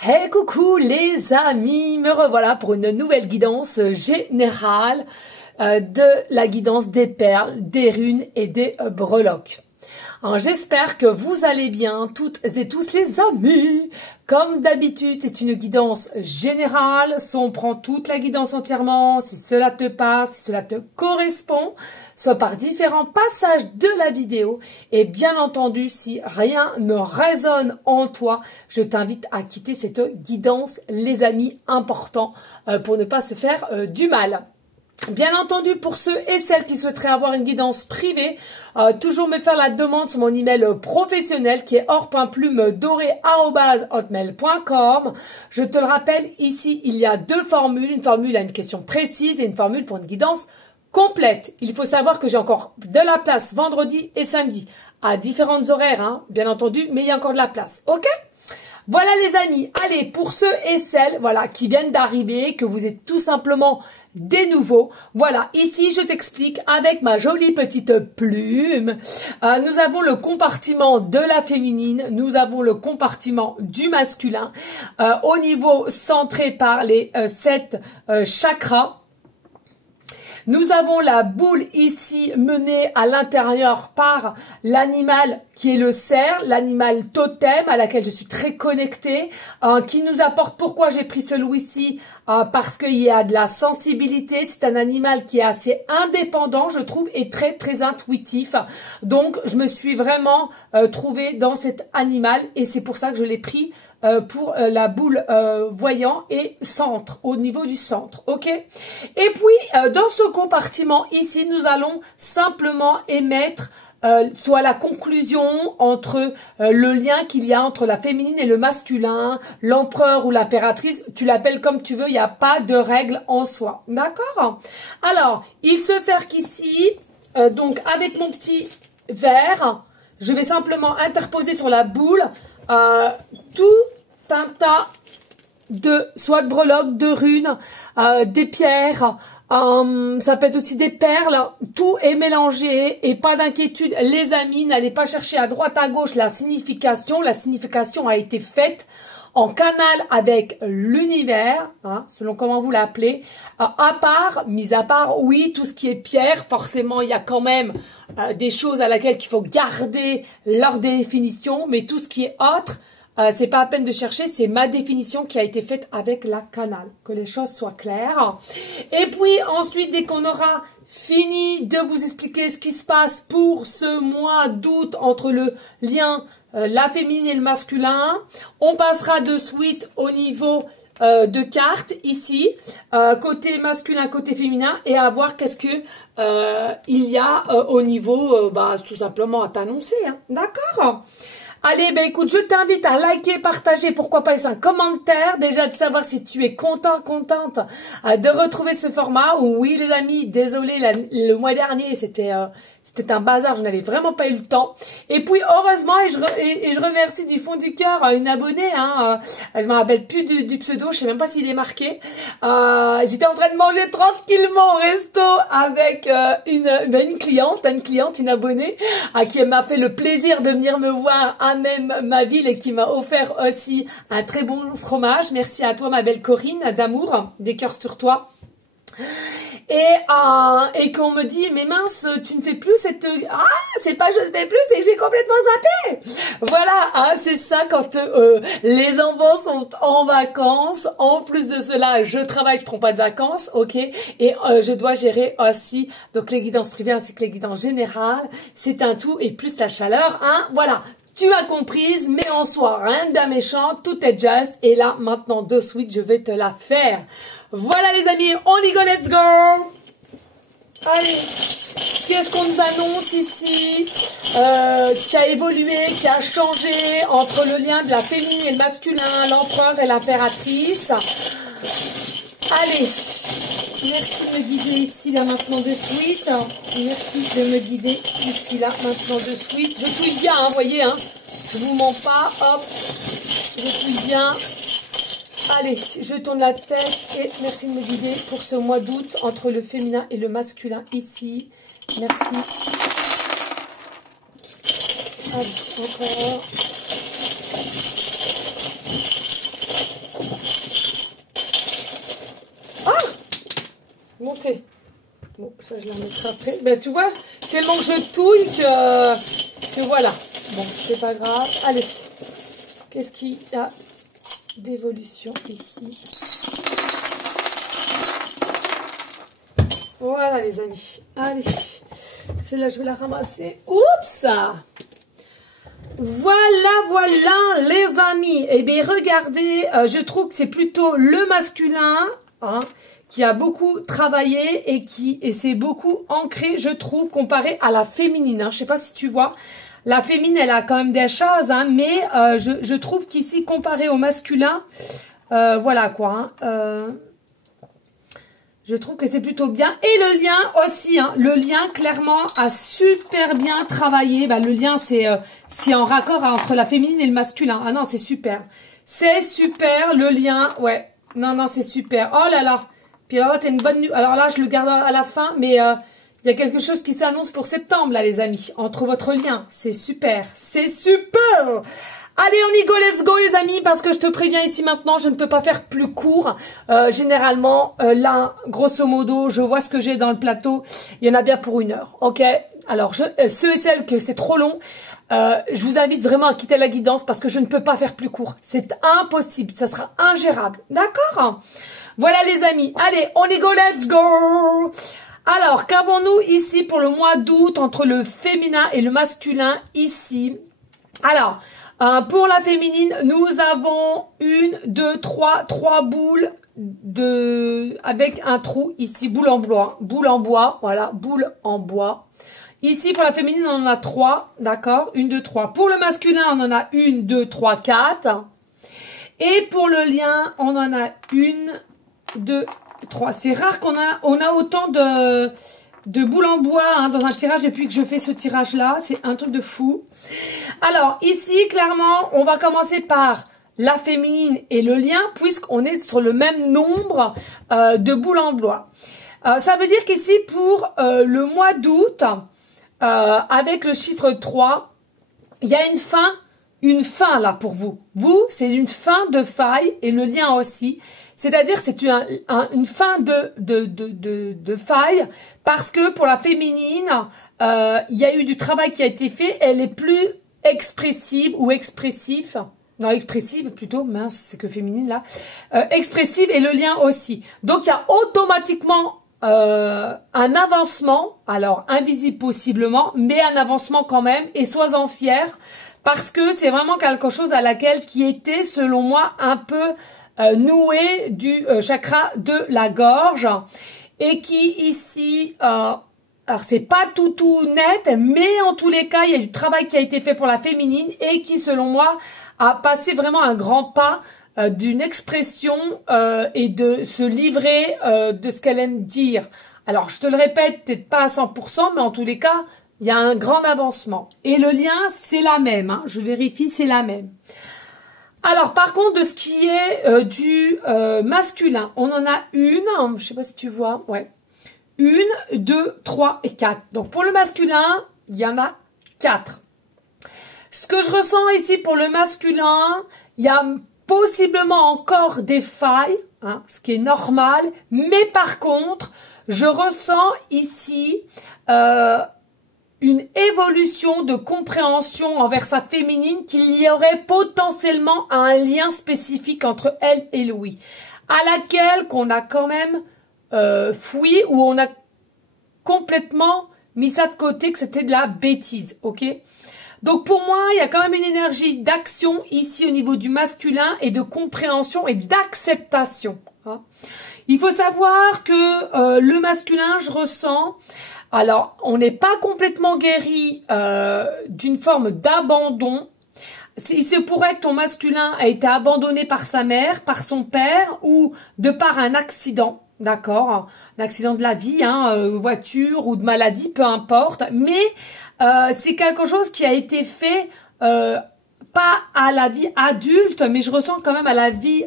Hey coucou les amis, me revoilà pour une nouvelle guidance générale de la guidance des perles, des runes et des breloques. J'espère que vous allez bien toutes et tous les amis. Comme d'habitude, c'est une guidance générale. Soit on prend toute la guidance entièrement, si cela te parle, si cela te correspond, soit par différents passages de la vidéo. Et bien entendu, si rien ne résonne en toi, je t'invite à quitter cette guidance, les amis, important pour ne pas se faire du mal. Bien entendu, pour ceux et celles qui souhaiteraient avoir une guidance privée, toujours me faire la demande sur mon email professionnel qui est or.plumedorée@hotmail.com. Je te le rappelle, ici, il y a deux formules. Une formule à une question précise et une formule pour une guidance complète. Il faut savoir que j'ai encore de la place vendredi et samedi à différentes horaires, hein, bien entendu, mais il y a encore de la place. Ok ? Voilà les amis, allez, pour ceux et celles voilà, qui viennent d'arriver, que vous êtes tout simplement des nouveaux, voilà, ici je t'explique avec ma jolie petite plume, nous avons le compartiment de la féminine, nous avons le compartiment du masculin, au niveau centré par les 7 chakras. Nous avons la boule ici menée à l'intérieur par l'animal qui est le cerf, l'animal totem à laquelle je suis très connectée, qui nous apporte, pourquoi j'ai pris celui-ci, parce qu'il y a de la sensibilité, c'est un animal qui est assez indépendant je trouve et très très intuitif, donc je me suis vraiment trouvée dans cet animal et c'est pour ça que je l'ai pris pour la boule voyant et centre, au niveau du centre, ok. Et puis, dans ce compartiment ici, nous allons simplement émettre soit la conclusion entre le lien qu'il y a entre la féminine et le masculin, l'empereur ou l'impératrice, tu l'appelles comme tu veux, il n'y a pas de règle en soi, d'accord. Alors, il se fait qu'ici, donc avec mon petit verre, je vais simplement interposer sur la boule tout un tas de soit de breloques, de runes, des pierres, ça peut être aussi des perles, tout est mélangé et pas d'inquiétude les amis, n'allez pas chercher à droite à gauche la signification a été faite en canal avec l'univers, hein, selon comment vous l'appelez, mis à part, oui, tout ce qui est pierre, forcément il y a quand même des choses à laquelle il faut garder leur définition, mais tout ce qui est autre, c'est pas à peine de chercher, c'est ma définition qui a été faite avec la canal, que les choses soient claires. Et puis ensuite, dès qu'on aura fini de vous expliquer ce qui se passe pour ce mois d'août entre le lien la féminine et le masculin, on passera de suite au niveau de cartes ici, côté masculin, côté féminin, et à voir qu'est-ce que il y a au niveau, tout simplement à t'annoncer, hein, d'accord. Allez, ben écoute, je t'invite à liker, partager, pourquoi pas laisser un commentaire, déjà de savoir si tu es content, contente de retrouver ce format. Oui les amis, désolé, le mois dernier c'était un bazar, je n'avais vraiment pas eu le temps. Et puis heureusement, et je remercie du fond du cœur une abonnée, hein, je me rappelle plus du pseudo, je sais même pas s'il est marqué. J'étais en train de manger tranquillement au resto avec une cliente, une abonnée, qui m'a fait le plaisir de venir me voir à même ma ville et qui m'a offert aussi un très bon fromage. Merci à toi ma belle Corinne, d'amour, des cœurs sur toi. Et qu'on me dit, mais mince, tu ne fais plus cette... Ah, c'est pas je ne fais plus, c'est que j'ai complètement zappé. Voilà, hein, c'est ça quand les enfants sont en vacances. En plus de cela, je travaille, je prends pas de vacances, ok. Et je dois gérer aussi donc les guidances privées ainsi que les guidances générales. C'est un tout et plus la chaleur, hein. Voilà. Tu as comprise, mais en soi, rien de méchant, tout est juste. Et là, maintenant, de suite, je vais te la faire. Voilà les amis, on y go, let's go. Allez, qu'est-ce qu'on nous annonce ici, qui a évolué, qui a changé entre le lien de la féminine et le masculin, l'empereur et l'impératrice. Allez, merci de me guider ici, là, maintenant, de suite. Merci de me guider ici, là, maintenant, de suite. Je touille bien, hein, voyez, hein. Je vous mens pas, hop, je touille bien. Allez, je tourne la tête et merci de me guider pour ce mois d'août entre le féminin et le masculin ici. Merci. Allez, encore. Ça, je la mettrai après. Ben, tu vois, tellement que je touille que voilà. Bon, c'est pas grave. Allez. Qu'est-ce qu'il y a d'évolution ici? Voilà, les amis. Allez. Celle-là, je vais la ramasser. Oups! Voilà, les amis. Eh bien, regardez, je trouve que c'est plutôt le masculin, hein, qui a beaucoup travaillé et c'est beaucoup ancré, je trouve, comparé à la féminine. Hein. Je sais pas si tu vois. La féminine, elle a quand même des choses, hein, mais je trouve qu'ici, comparé au masculin, voilà quoi. Hein, je trouve que c'est plutôt bien. Et le lien aussi, hein, le lien clairement a super bien travaillé. Bah, le lien, c'est en raccord entre la féminine et le masculin. Ah non, c'est super. C'est super, le lien, ouais. Non, c'est super. Oh là là. Puis alors, t'as une bonne... Alors là, je le garde à la fin, mais il y a quelque chose qui s'annonce pour septembre, là, les amis. Entre votre lien. C'est super. C'est super. Allez, on y go, let's go les amis, parce que je te préviens ici maintenant, je ne peux pas faire plus court. Généralement, là, grosso modo, je vois ce que j'ai dans le plateau. Il y en a bien pour 1 heure, ok? Alors, ceux et celles que c'est trop long, je vous invite vraiment à quitter la guidance parce que je ne peux pas faire plus court. C'est impossible, ça sera ingérable, d'accord? Voilà les amis, allez, on y go, let's go! Alors, qu'avons-nous ici pour le mois d'août entre le féminin et le masculin ici? Alors... pour la féminine, nous avons 1, 2, 3 boules avec un trou ici, boule en bois, voilà, boule en bois. Ici, pour la féminine, on en a 3, d'accord, 1, 2, 3. Pour le masculin, on en a 1, 2, 3, 4. Et pour le lien, on en a 1, 2, 3. C'est rare qu'on a autant de boules en bois hein, dans un tirage depuis que je fais ce tirage là, c'est un truc de fou. Alors ici clairement on va commencer par la féminine et le lien puisqu'on est sur le même nombre de boules en bois. Ça veut dire qu'ici pour le mois d'août avec le chiffre 3, il y a une fin là pour vous. Vous c'est une fin de faille et le lien aussi. C'est-à-dire c'est une fin de faille parce que pour la féminine, il y a eu du travail qui a été fait. Elle est plus expressive ou expressif. Non, expressive plutôt, mince, c'est que féminine là. Expressive et le lien aussi. Donc il y a automatiquement un avancement, alors invisible possiblement, mais un avancement quand même. Et sois-en fiers parce que c'est vraiment quelque chose à laquelle qui était selon moi un peu... noué du chakra de la gorge et qui ici, alors c'est pas tout net, mais en tous les cas, il y a du travail qui a été fait pour la féminine et qui, selon moi, a passé vraiment un grand pas d'une expression et de se livrer de ce qu'elle aime dire. Alors, je te le répète, peut-être pas à 100%, mais en tous les cas, il y a un grand avancement. Et le lien, c'est la même, hein, je vérifie, c'est la même. Alors, par contre, de ce qui est du masculin, on en a 1, je sais pas si tu vois, ouais. 1, 2, 3 et 4. Donc, pour le masculin, il y en a 4. Ce que je ressens ici pour le masculin, il y a possiblement encore des failles, hein, ce qui est normal. Mais par contre, je ressens ici... une évolution de compréhension envers sa féminine qu'il y aurait potentiellement un lien spécifique entre elle et Louis, à laquelle qu'on a quand même fouillé ou on a complètement mis ça de côté, que c'était de la bêtise, ok? Donc pour moi, il y a quand même une énergie d'action ici au niveau du masculin et de compréhension et d'acceptation. Hein. Il faut savoir que le masculin, je ressens... Alors, on n'est pas complètement guéri d'une forme d'abandon. Il se pourrait que ton masculin a été abandonné par sa mère, par son père ou de par un accident, d'accord? Un accident de la vie, hein, voiture ou de maladie, peu importe. Mais c'est quelque chose qui a été fait pas à la vie adulte, mais je ressens quand même à la vie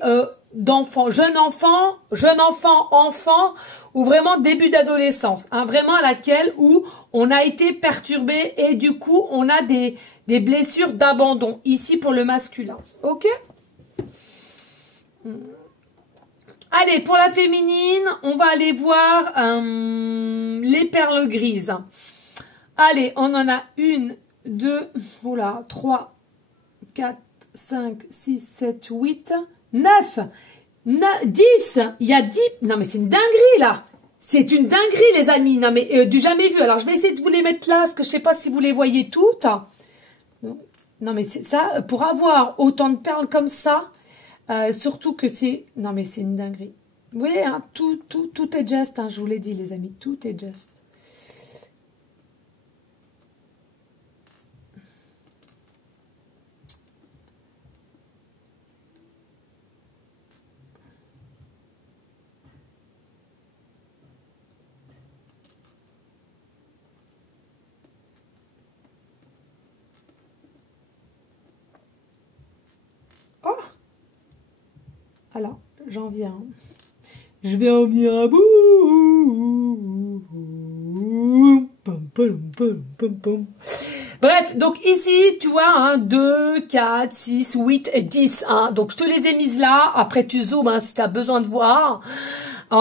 d'enfant, jeune enfant, enfant, ou vraiment début d'adolescence, hein, vraiment à laquelle où on a été perturbé et du coup on a des blessures d'abandon ici pour le masculin, ok? Allez, pour la féminine, on va aller voir les perles grises. Allez, on en a 1, 2, voilà, 3, 4, 5, 6, 7, 8, 9, 10. Il y a 10. Non, mais c'est une dinguerie, là. C'est une dinguerie, les amis. Non, mais du jamais vu. Alors, je vais essayer de vous les mettre là, parce que je sais pas si vous les voyez toutes. Non, mais c'est ça, pour avoir autant de perles comme ça, surtout que c'est... Non, mais c'est une dinguerie. Vous voyez, hein, tout est juste, hein, je vous l'ai dit, les amis, tout est juste. Oh! Alors, j'en viens. Je vais en venir à bout. Bref, donc ici, tu vois, hein, 2, 4, 6, 8 et 10. Hein, donc, je te les ai mises là. Après, tu zoomes hein, si tu as besoin de voir.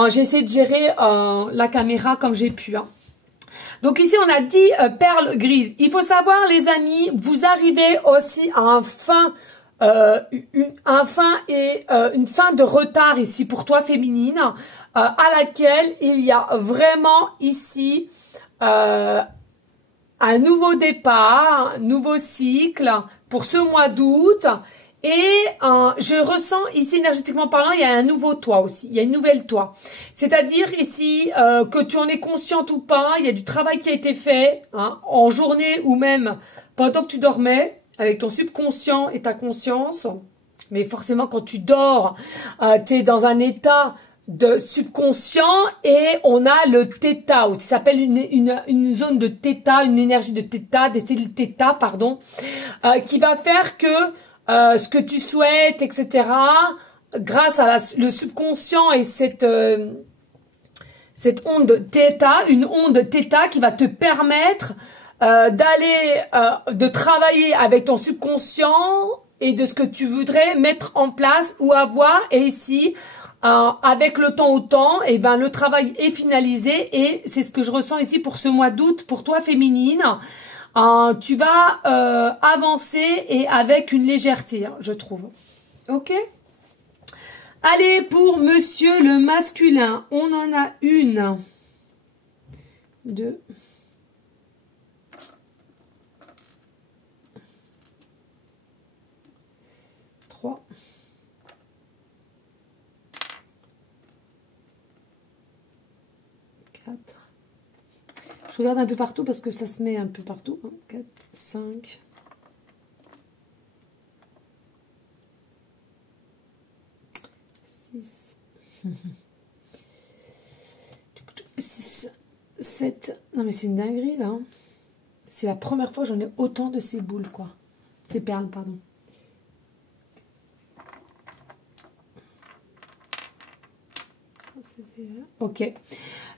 J'ai essayé de gérer la caméra comme j'ai pu. Hein. Donc ici, on a 10 perles grises. Il faut savoir, les amis, vous arrivez aussi à un fin... une fin de retard ici pour toi féminine à laquelle il y a vraiment ici un nouveau départ, un nouveau cycle pour ce mois d'août et je ressens ici énergétiquement parlant il y a un nouveau toi aussi, il y a une nouvelle toi, c'est-à-dire ici que tu en es consciente ou pas, il y a du travail qui a été fait hein, en journée ou même pendant que tu dormais avec ton subconscient et ta conscience. Mais forcément, quand tu dors, tu es dans un état de subconscient et on a le theta, ou ça s'appelle une zone de theta, une énergie de theta, des cellules theta, pardon, qui va faire que ce que tu souhaites, etc., grâce à le subconscient et cette onde theta, une onde theta qui va te permettre de travailler avec ton subconscient et de ce que tu voudrais mettre en place ou avoir. Et ici, avec le temps au temps, et ben le travail est finalisé et c'est ce que je ressens ici pour ce mois d'août pour toi féminine. Tu vas avancer et avec une légèreté, hein, je trouve. Ok ? Allez, pour monsieur le masculin, on en a 1, 2, 3, 4. Je regarde un peu partout parce que ça se met un peu partout. 4, 5. 6, 7. Non mais c'est une dinguerie là. C'est la première fois que j'en ai autant de ces boules quoi. Ces perles, pardon. Ok.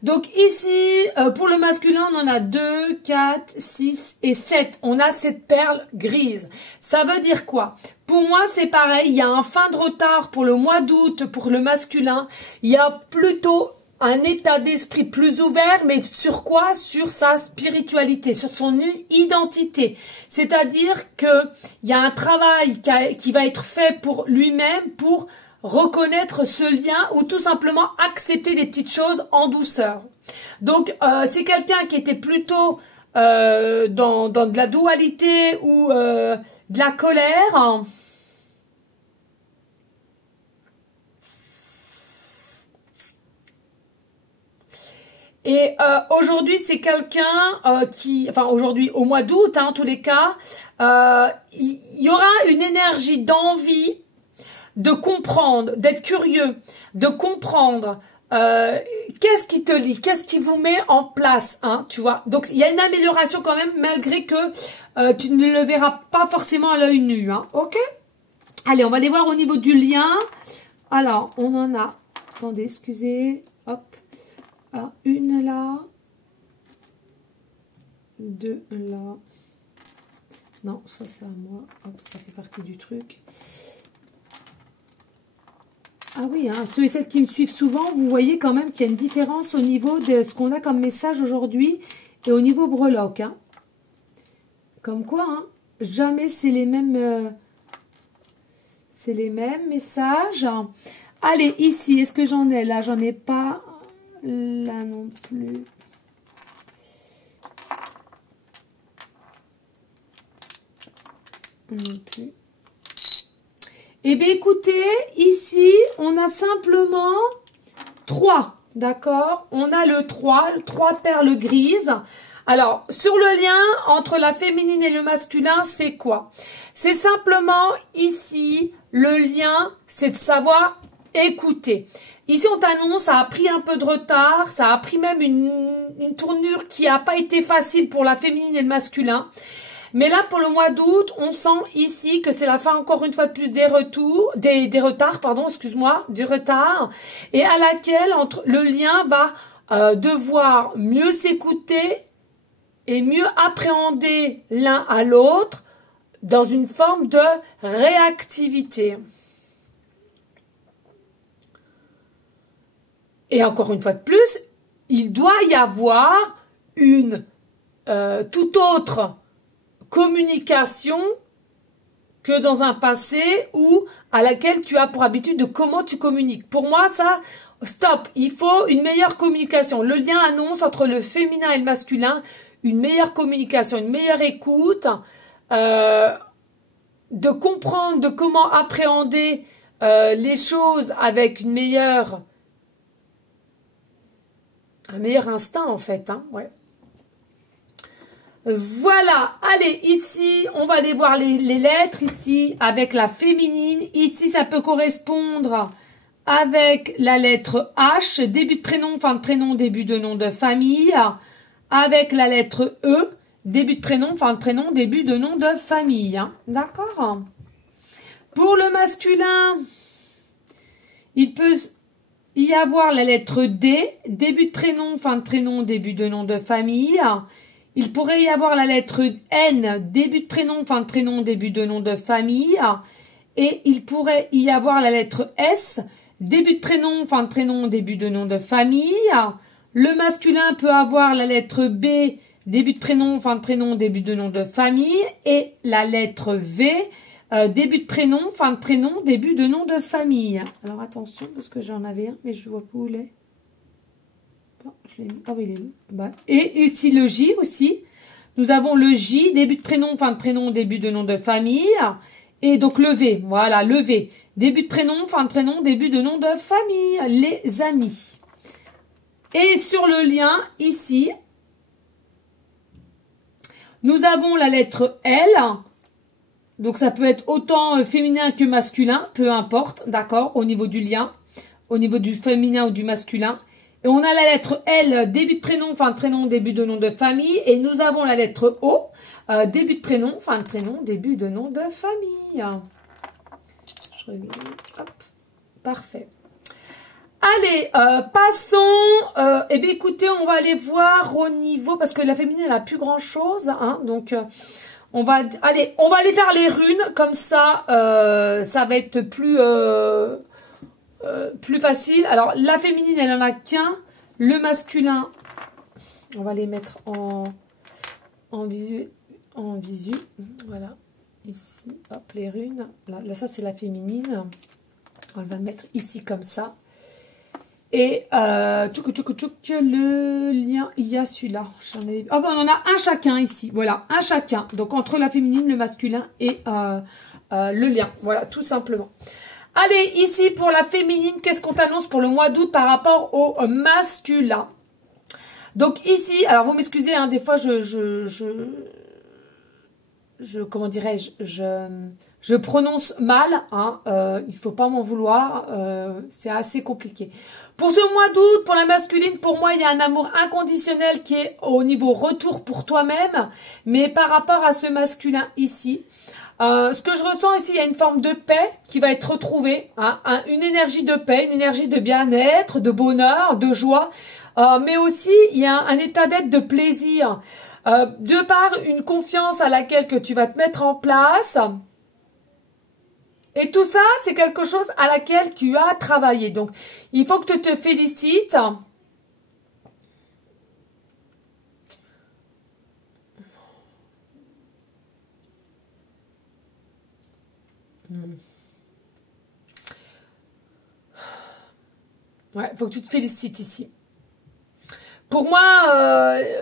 Donc ici, pour le masculin, on en a 2, 4, 6 et 7. On a cette perle grise. Ça veut dire quoi? Pour moi, c'est pareil. Il y a un fin de retard pour le mois d'août, pour le masculin. Il y a plutôt un état d'esprit plus ouvert, mais sur quoi? Sur sa spiritualité, sur son identité. C'est-à-dire que il y a un travail qui va être fait pour lui-même, pour reconnaître ce lien ou tout simplement accepter des petites choses en douceur. Donc, c'est quelqu'un qui était plutôt dans de la dualité ou de la colère. Hein. Et aujourd'hui, c'est quelqu'un qui, enfin aujourd'hui, au mois d'août, hein, en tous les cas, il y aura une énergie d'envie de comprendre, d'être curieux, de comprendre qu'est-ce qui te lie, qu'est-ce qui vous met en place, hein, tu vois. Donc, il y a une amélioration quand même, malgré que tu ne le verras pas forcément à l'œil nu, hein, ok? Allez, on va aller voir au niveau du lien. Alors, on en a, attendez, excusez, hop, une là, 2 là, non, ça c'est à moi, hop, ça fait partie du truc. Ah oui, hein, ceux et celles qui me suivent souvent, vous voyez quand même qu'il y a une différence au niveau de ce qu'on a comme message aujourd'hui et au niveau breloque. Hein. Comme quoi, hein, jamais c'est les mêmes messages. Allez, ici, est-ce que j'en ai? Là, j'en ai pas. Là non plus. Non plus. Eh bien, écoutez, ici, on a simplement 3, d'accord? On a le 3 perles grises. Alors, sur le lien entre la féminine et le masculin, c'est quoi? C'est simplement, ici, le lien, c'est de savoir écouter. Ici, on t'annonce, ça a pris un peu de retard, ça a pris même une tournure qui n'a pas été facile pour la féminine et le masculin. Mais là, pour le mois d'août, on sent ici que c'est la fin, encore une fois de plus, des retards, pardon, excuse-moi, du retard, et à laquelle le lien va devoir mieux s'écouter et mieux appréhender l'un à l'autre dans une forme de réactivité. Et encore une fois de plus, il doit y avoir une toute autre communication que dans un passé ou à laquelle tu as pour habitude de comment tu communiques. Pour moi, ça, stop, il faut une meilleure communication. Le lien annonce entre le féminin et le masculin une meilleure communication, une meilleure écoute, de comprendre de comment appréhender les choses avec un meilleur instinct en fait, hein, ouais. Voilà, allez, ici, on va aller voir les lettres, ici, avec la féminine. Ici, ça peut correspondre avec la lettre H, début de prénom, fin de prénom, début de nom de famille. Avec la lettre E, début de prénom, fin de prénom, début de nom de famille. Hein. D'accord? Pour le masculin, il peut y avoir la lettre D, début de prénom, fin de prénom, début de nom de famille. Il pourrait y avoir la lettre N, début de prénom, fin de prénom, début de nom de famille. Et il pourrait y avoir la lettre S, début de prénom, fin de prénom, début de nom de famille. Le masculin peut avoir la lettre B, début de prénom, fin de prénom, début de nom de famille. Et la lettre V, début de prénom, fin de prénom, début de nom de famille. Alors attention, parce que j'en avais un, mais je vois pas où il est. Je l'ai mis. Ah oui, il est où? Bah. Et ici le J aussi. Nous avons le J, début de prénom, fin de prénom, début de nom de famille. Et donc le V, voilà, le V. Début de prénom, fin de prénom, début de nom de famille, les amis. Et sur le lien, ici, nous avons la lettre L. Donc ça peut être autant féminin que masculin, peu importe, d'accord, au niveau du lien, au niveau du féminin ou du masculin. Et on a la lettre L, début de prénom, fin de prénom, début de nom de famille. Et nous avons la lettre O, début de prénom, fin de prénom, début de nom de famille. Je regarde, hop, parfait. Allez, passons. Eh bien, écoutez, on va aller voir au niveau, parce que la féminine, elle n'a plus grand-chose. Hein, donc, on va aller faire les runes. Comme ça, ça va être plus facile. Alors, la féminine, elle en a qu'un. Le masculin, on va les mettre en visu. Voilà. Ici, hop, les runes. Là ça, c'est la féminine. On va le mettre ici, comme ça. Et, le lien, il y a celui-là. Ah ben, on en a un chacun ici. Voilà, un chacun. Donc, entre la féminine, le masculin et le lien. Voilà, tout simplement. Allez, ici, pour la féminine, qu'est-ce qu'on t'annonce pour le mois d'août par rapport au masculin? Donc, ici, alors, vous m'excusez, hein, des fois, comment dirais-je, je prononce mal, hein, il faut pas m'en vouloir, c'est assez compliqué. Pour ce mois d'août, pour la masculine, pour moi, il y a un amour inconditionnel qui est au niveau retour pour toi-même, mais par rapport à ce masculin ici, ce que je ressens ici, il y a une forme de paix qui va être retrouvée, hein, une énergie de paix, une énergie de bien-être, de bonheur, de joie, mais aussi il y a un état d'être de plaisir, de par une confiance à laquelle que tu vas te mettre en place. Et tout ça, c'est quelque chose à laquelle tu as travaillé. Donc, il faut que tu te félicites. Ouais, il faut que tu te félicites ici. Pour moi,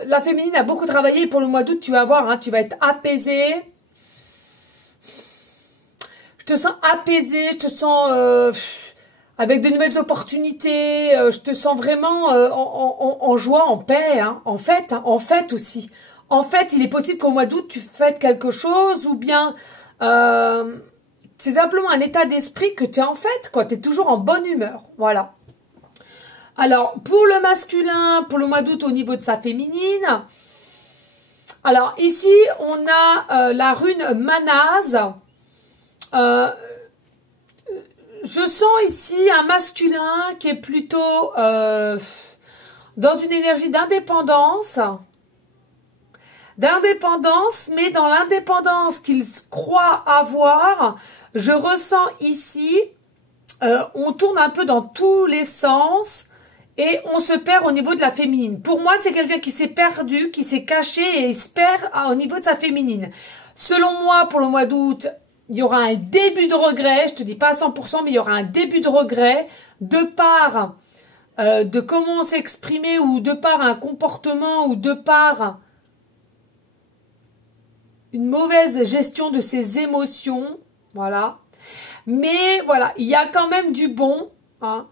la féminine a beaucoup travaillé. Pour le mois d'août, tu vas voir, hein, tu vas être apaisée. Je te sens apaisée, je te sens avec de nouvelles opportunités. Je te sens vraiment en joie, en paix, hein, en fête aussi. En fait, il est possible qu'au mois d'août, tu fêtes quelque chose ou bien c'est simplement un état d'esprit que tu es en fête, quoi. Tu es toujours en bonne humeur, voilà. Alors, pour le masculin, pour le mois d'août au niveau de sa féminine, alors ici, on a la rune Manase. Je sens ici un masculin qui est plutôt dans une énergie d'indépendance. Mais dans l'indépendance qu'il croit avoir, je ressens ici, on tourne un peu dans tous les sens. Et on se perd au niveau de la féminine. Pour moi, c'est quelqu'un qui s'est perdu, qui s'est caché et il se perd au niveau de sa féminine. Selon moi, pour le mois d'août, il y aura un début de regret. Je te dis pas à 100%, mais il y aura un début de regret de par de comment s'exprimer ou de par un comportement ou de par une mauvaise gestion de ses émotions. Voilà. Mais voilà, il y a quand même du bon, hein.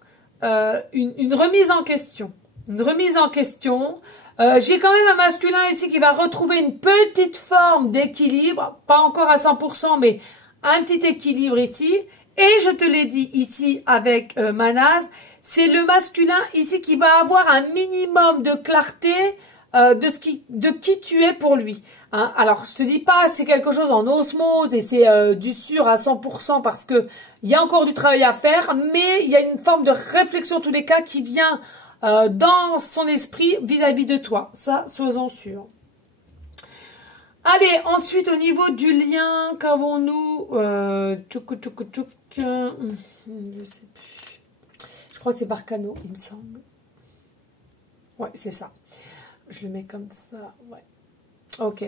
Une remise en question. Une remise en question. J'ai quand même un masculin ici qui va retrouver une petite forme d'équilibre. Pas encore à 100%, mais un petit équilibre ici. Et je te l'ai dit ici avec Manase, c'est le masculin ici qui va avoir un minimum de clarté de qui tu es pour lui. Hein. Alors, je te dis pas c'est quelque chose en osmose et c'est du sûr à 100% parce que il y a encore du travail à faire, mais il y a une forme de réflexion en tous les cas qui vient dans son esprit vis-à-vis de toi. Ça, sois-en sûr. Allez, ensuite au niveau du lien, qu'avons-nous je sais plus. Je crois que c'est Barcano, il me semble. Ouais, c'est ça. Je le mets comme ça, ouais. Ok.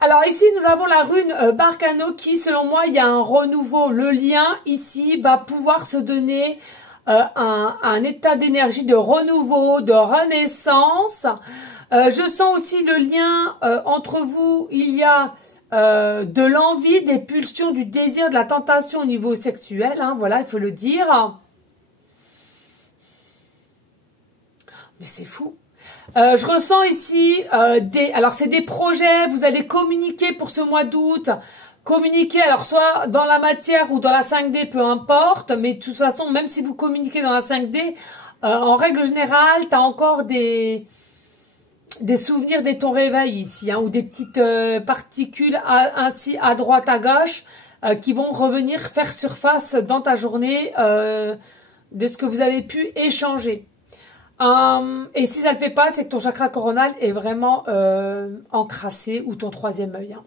Alors ici, nous avons la rune Barcano qui, selon moi, il y a un renouveau. Le lien, ici, va pouvoir se donner un état d'énergie de renouveau, de renaissance. Je sens aussi le lien entre vous. Il y a de l'envie, des pulsions, du désir, de la tentation au niveau sexuel. Hein, voilà, il faut le dire. Mais c'est fou. Je ressens ici alors c'est des projets, vous allez communiquer pour ce mois d'août, communiquer alors soit dans la matière ou dans la 5D, peu importe, mais de toute façon, même si vous communiquez dans la 5D, en règle générale, tu as encore des souvenirs dès ton réveil ici, hein, ou des petites particules ainsi à droite, à gauche, qui vont revenir faire surface dans ta journée de ce que vous avez pu échanger. Et si ça ne le fait pas, c'est que ton chakra coronal est vraiment encrassé ou ton troisième œil. Hein.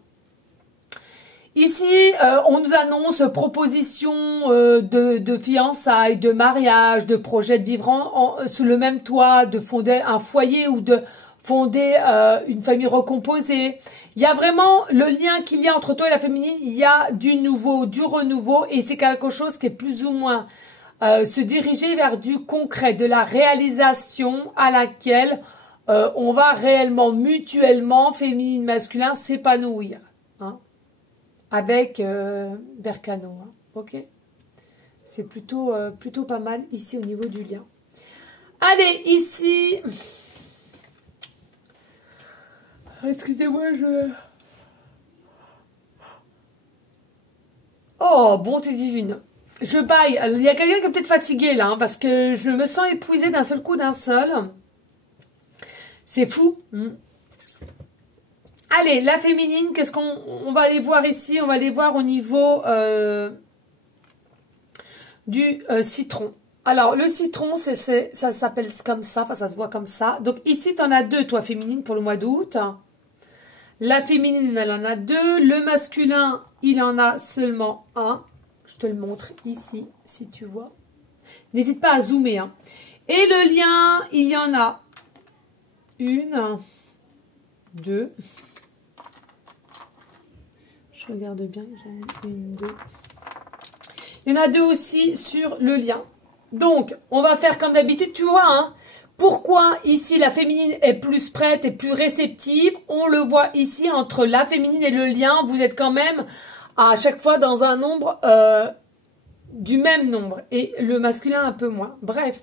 Ici, on nous annonce proposition de fiançailles, de mariage, de projet de vivre sous le même toit, de fonder un foyer ou de fonder une famille recomposée. Il y a vraiment le lien qu'il y a entre toi et la féminine. Il y a du nouveau, du renouveau et c'est quelque chose qui est plus ou moins se diriger vers du concret, de la réalisation à laquelle on va réellement, mutuellement, féminine, masculin, s'épanouir. Hein, avec Bercano. Hein, ok. C'est plutôt pas mal ici au niveau du lien. Allez, ici. Excusez-moi, Oh, bonté divine. Je baille. Il y a quelqu'un qui est peut-être fatigué là, hein, parce que je me sens épuisée d'un seul coup, d'un seul. C'est fou. Allez, la féminine, qu'est-ce qu'on va aller voir ici? On va aller voir au niveau du citron. Alors, le citron, ça s'appelle comme ça, enfin ça se voit comme ça. Donc ici, tu en as deux, toi, féminine, pour le mois d'août. La féminine, elle en a deux. Le masculin, il en a seulement un. Je Je te le montre ici, si tu vois. N'hésite pas à zoomer. Hein. Et le lien, il y en a une, deux. Je regarde bien, une, deux. Il y en a deux aussi sur le lien. Donc, on va faire comme d'habitude, tu vois, hein. Pourquoi ici la féminine est plus prête et plus réceptive? On le voit ici entre la féminine et le lien. Vous êtes quand même à chaque fois dans un nombre du même nombre. Et le masculin un peu moins. Bref.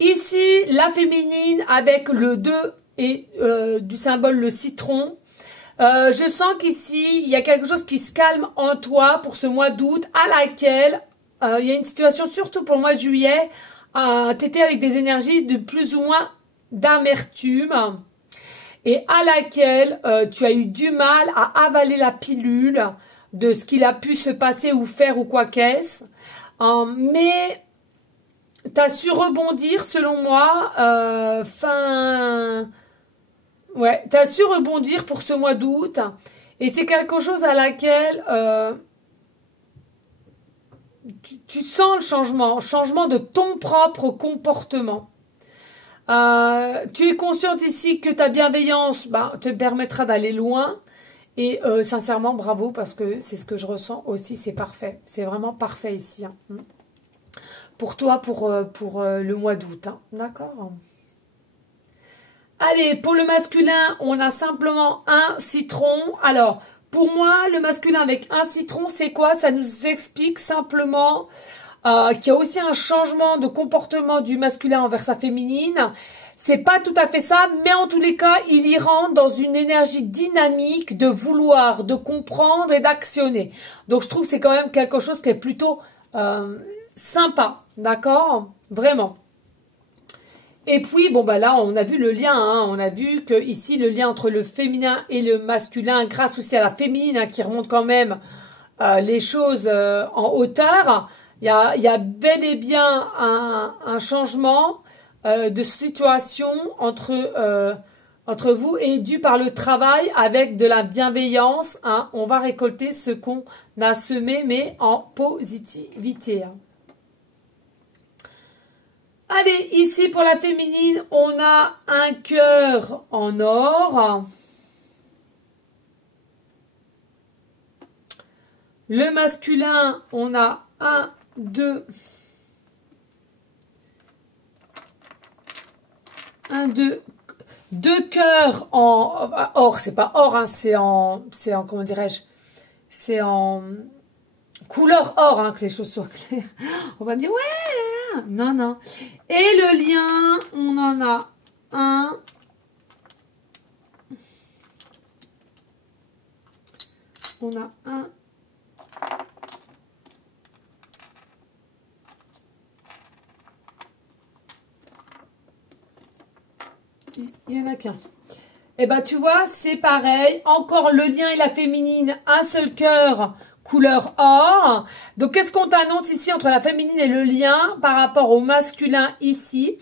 Ici, la féminine avec le 2 et du symbole le citron. Je sens qu'ici, il y a quelque chose qui se calme en toi pour ce mois d'août à laquelle il y a une situation, surtout pour le mois de juillet, tu étais avec des énergies de plus ou moins d'amertume et à laquelle tu as eu du mal à avaler la pilule de ce qu'il a pu se passer ou faire ou quoi qu'est-ce. Mais tu as su rebondir selon moi ouais, tu as su rebondir pour ce mois d'août et c'est quelque chose à laquelle tu sens le changement de ton propre comportement. Tu es consciente ici que ta bienveillance te permettra d'aller loin et sincèrement bravo parce que c'est ce que je ressens aussi, c'est parfait, c'est vraiment parfait ici. Hein. Pour toi, pour le mois d'août, hein. D'accord? Allez, pour le masculin, on a simplement un citron. Alors, pour moi, le masculin avec un citron, c'est quoi? Ça nous explique simplement qu'il y a aussi un changement de comportement du masculin envers sa féminine. C'est pas tout à fait ça, mais en tous les cas, il y rentre dans une énergie dynamique de vouloir, de comprendre et d'actionner. Donc, je trouve que c'est quand même quelque chose qui est plutôt sympa, d'accord? Vraiment. Et puis, bon, bah là, on a vu le lien, hein, on a vu que ici le lien entre le féminin et le masculin, grâce aussi à la féminine, hein, qui remonte quand même les choses en hauteur, il y a bel et bien un changement de situation entre vous et dû par le travail avec de la bienveillance. Hein, on va récolter ce qu'on a semé, mais en positivité. Hein. Allez, ici pour la féminine, on a un cœur en or. Le masculin, on a un, deux, deux cœurs en or. C'est pas or, hein, c'est en comment dirais-je, c'est en couleur or, hein, que les choses soient claires. On va me dire ouais, non, non. Et le lien, on en a un. On a un. Il y en a qu'un. Et ben tu vois, c'est pareil. Encore le lien et la féminine, un seul cœur, couleur or. Donc qu'est-ce qu'on t'annonce ici entre la féminine et le lien par rapport au masculin ici?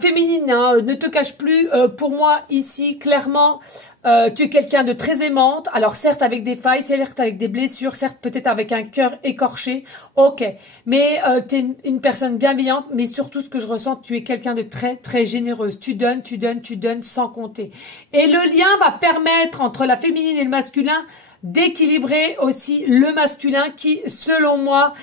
Féminine, hein, ne te cache plus. Pour moi ici, clairement, tu es quelqu'un de très aimante. Alors certes avec des failles, certes avec des blessures, certes peut-être avec un cœur écorché. Ok, mais tu es une personne bienveillante. Mais surtout ce que je ressens, tu es quelqu'un de très très généreuse. Tu donnes, tu donnes, tu donnes sans compter. Et le lien va permettre entre la féminine et le masculin d'équilibrer aussi le masculin qui, selon moi,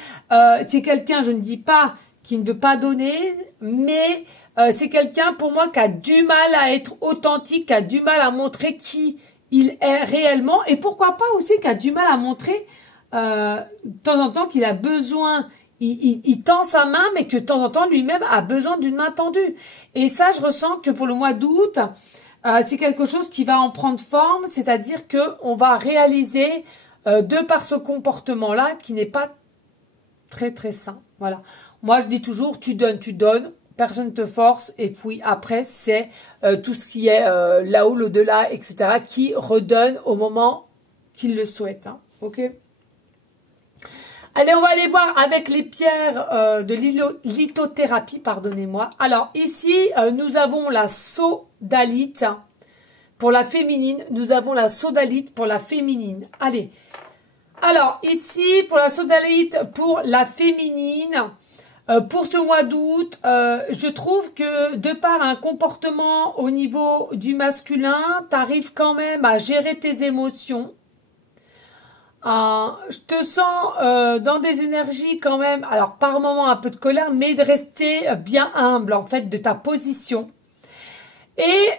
c'est quelqu'un, je ne dis pas qui ne veut pas donner, mais c'est quelqu'un pour moi qui a du mal à être authentique, qui a du mal à montrer qui il est réellement et pourquoi pas aussi qui a du mal à montrer de temps en temps qu'il a besoin, il tend sa main mais que de temps en temps lui-même a besoin d'une main tendue. Et ça, je ressens que pour le mois d'août, c'est quelque chose qui va en prendre forme, c'est-à-dire que on va réaliser de par ce comportement-là qui n'est pas très très sain. Voilà. Moi, je dis toujours, tu donnes, personne ne te force, et puis après, c'est tout ce qui est là-haut, l'au-delà, etc., qui redonne au moment qu'il le souhaite. Hein. Ok. Allez, on va aller voir avec les pierres de lithothérapie, pardonnez-moi. Alors, ici, nous avons la sodalite pour la féminine. Nous avons la sodalite pour la féminine. Allez. Alors, ici, pour la sodalite, pour la féminine, pour ce mois d'août, je trouve que de par un comportement au niveau du masculin, tu arrives quand même à gérer tes émotions. Je te sens dans des énergies quand même, alors par moment un peu de colère, mais de rester bien humble en fait de ta position. Et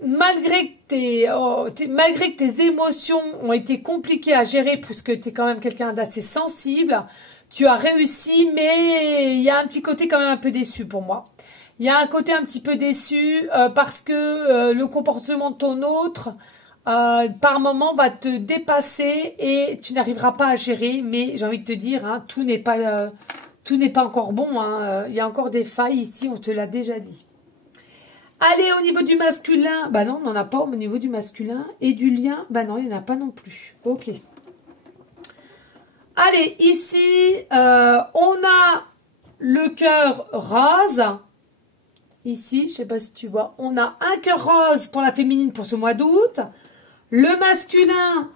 malgré que tes émotions ont été compliquées à gérer, puisque tu es quand même quelqu'un d'assez sensible, tu as réussi, mais il y a un petit côté quand même un peu déçu pour moi. Il y a un côté un petit peu déçu parce que le comportement de ton autre, par moment, va te dépasser et tu n'arriveras pas à gérer. Mais j'ai envie de te dire, hein, tout n'est pas encore bon. Hein. Il y a encore des failles ici, on te l'a déjà dit. Allez, au niveau du masculin, bah non, on n'en a pas au niveau du masculin. Et du lien, bah non, il n'y en a pas non plus. Ok. Allez, ici, on a le cœur rose. Ici, je ne sais pas si tu vois, on a un cœur rose pour la féminine pour ce mois d'août. Le masculin,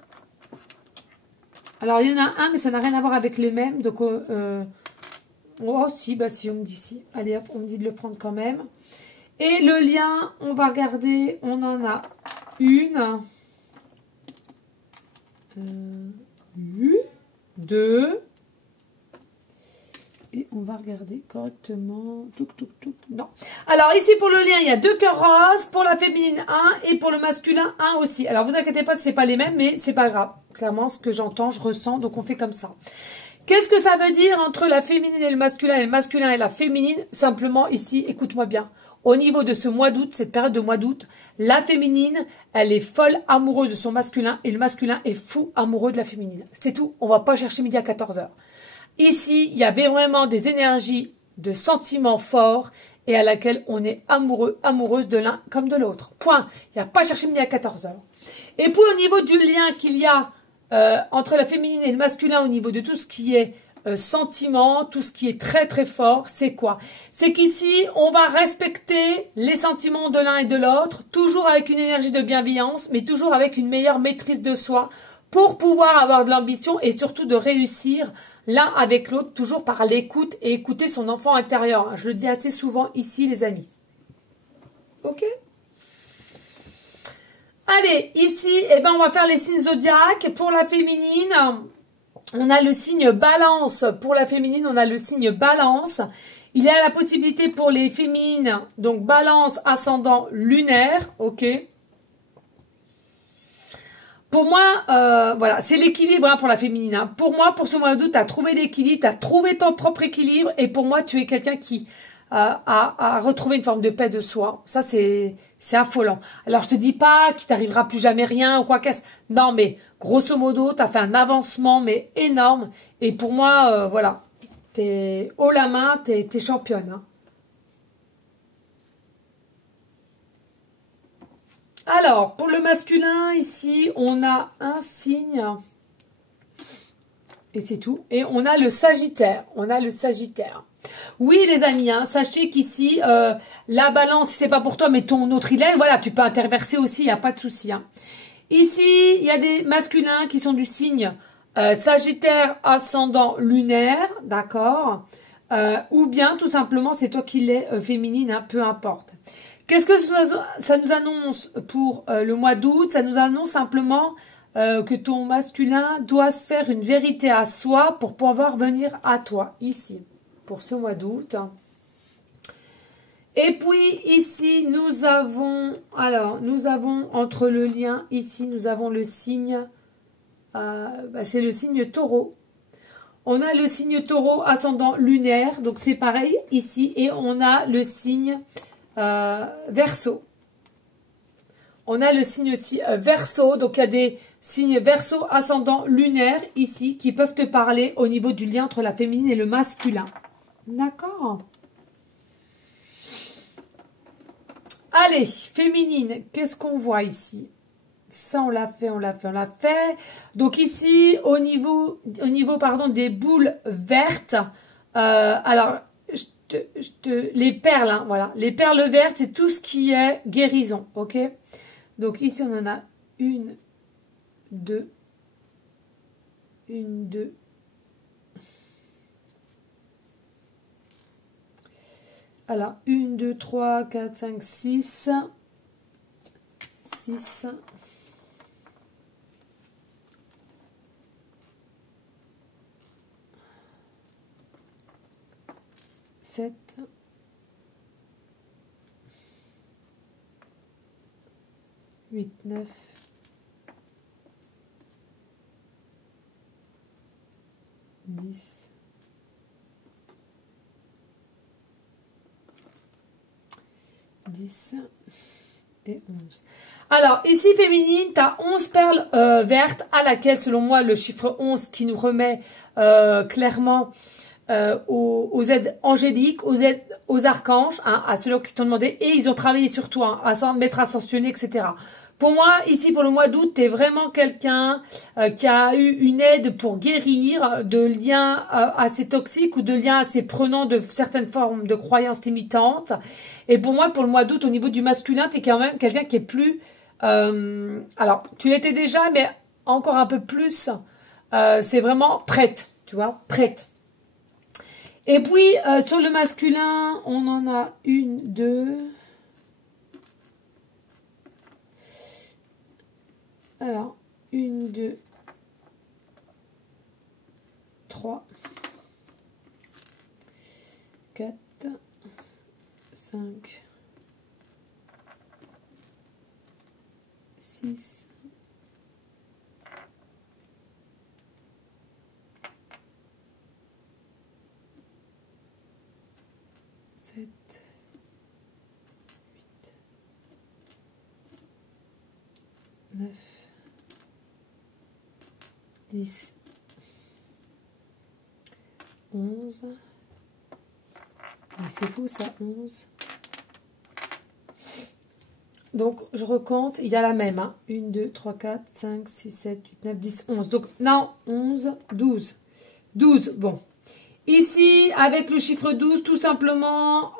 alors il y en a un, mais ça n'a rien à voir avec les mêmes. Donc, oh si, bah si, on me dit si. Allez hop, on me dit de le prendre quand même. Et le lien, on va regarder, on en a une, deux, et on va regarder correctement. Non. Alors ici pour le lien, il y a 2 cœurs roses, pour la féminine 1 et pour le masculin 1 aussi. Alors vous inquiétez pas, c'est pas les mêmes, mais c'est pas grave. Clairement, ce que j'entends, je ressens, donc on fait comme ça. Qu'est-ce que ça veut dire entre la féminine et le masculin et la féminine? Simplement ici, écoute-moi bien. Au niveau de ce mois d'août, cette période de mois d'août, la féminine, elle est folle amoureuse de son masculin et le masculin est fou amoureux de la féminine. C'est tout. On va pas chercher midi à 14 h. Ici, il y avait vraiment des énergies de sentiments forts et à laquelle on est amoureux, amoureuse de l'un comme de l'autre. Point. Il n'y a pas à chercher midi à 14 h. Et puis au niveau du lien qu'il y a entre la féminine et le masculin au niveau de tout ce qui est sentiment, tout ce qui est très très fort, c'est quoi? C'est qu'ici, on va respecter les sentiments de l'un et de l'autre, toujours avec une énergie de bienveillance, mais toujours avec une meilleure maîtrise de soi pour pouvoir avoir de l'ambition et surtout de réussir l'un avec l'autre, toujours par l'écoute et écouter son enfant intérieur. Je le dis assez souvent ici, les amis. Ok? Allez, ici, eh ben, on va faire les signes zodiaques. Pour la féminine, on a le signe balance. Pour la féminine, on a le signe balance. Il y a la possibilité pour les féminines, donc balance, ascendant, lunaire, ok. Pour moi, voilà, c'est l'équilibre hein, pour la féminine. Hein. Pour moi, pour ce mois d'août, tu as trouvé l'équilibre, tu as trouvé ton propre équilibre. Et pour moi, tu es quelqu'un qui a retrouvé une forme de paix de soi. Ça, c'est affolant. Alors, je te dis pas qu'il t'arrivera plus jamais rien ou quoi qu'est-ce. Non, mais grosso modo, tu as fait un avancement, mais énorme. Et pour moi, voilà, t'es haut la main, t'es championne. Hein. Alors, pour le masculin, ici, on a un signe. Et c'est tout. Et on a le Sagittaire. On a le Sagittaire. Oui, les amis, hein, sachez qu'ici, la balance, si c'est pas pour toi, mais ton autre il est, voilà, tu peux interverser aussi, il n'y a pas de souci. Hein. Ici, il y a des masculins qui sont du signe Sagittaire ascendant lunaire, d'accord ou bien, tout simplement, c'est toi qui l'es féminine, hein, peu importe. Qu'est-ce que ça nous annonce pour le mois d'août? Ça nous annonce simplement que ton masculin doit se faire une vérité à soi pour pouvoir venir à toi, ici, pour ce mois d'août. Et puis, ici, nous avons entre le lien, ici, nous avons le signe, c'est le signe taureau. On a le signe taureau ascendant lunaire, donc c'est pareil ici, et on a le signe Verseau. On a le signe aussi Verseau, donc il y a des signes Verseau ascendant lunaire ici qui peuvent te parler au niveau du lien entre la féminine et le masculin. D'accord. Allez, féminine, qu'est-ce qu'on voit ici? Ça, on l'a fait. Donc ici, au niveau pardon, des boules vertes, alors, les perles, hein, voilà. Les perles vertes, c'est tout ce qui est guérison, ok? Donc ici, on en a 1, 2, 1, 2. Alors, 1, 2, 3, 4, 5, 6. 6. 7. 8, 9. 10. 10 et 11. Alors, ici, féminine, tu as 11 perles vertes, à laquelle, selon moi, le chiffre 11 qui nous remet clairement aux aides angéliques, aux archanges, hein, à ceux qui t'ont demandé, et ils ont travaillé sur toi, hein, à mettre ascensionné, etc. Pour moi, ici, pour le mois d'août, tu es vraiment quelqu'un qui a eu une aide pour guérir de liens assez toxiques ou de liens assez prenants de certaines formes de croyances limitantes. Et pour moi, pour le mois d'août, au niveau du masculin, tu es quand même quelqu'un qui est plus... alors, tu l'étais déjà, mais encore un peu plus. C'est vraiment prête, tu vois, prête. Et puis, sur le masculin, on en a 1, 2... Alors, 1, 2, 3, 4, 5, 6, 7, 8, 9, 10, 11. C'est fou ça, 11. Donc, je recompte, il y a la même. Hein. 1, 2, 3, 4, 5, 6, 7, 8, 9, 10, 11. Donc, non, 11, 12. 12, bon. Ici, avec le chiffre 12, tout simplement,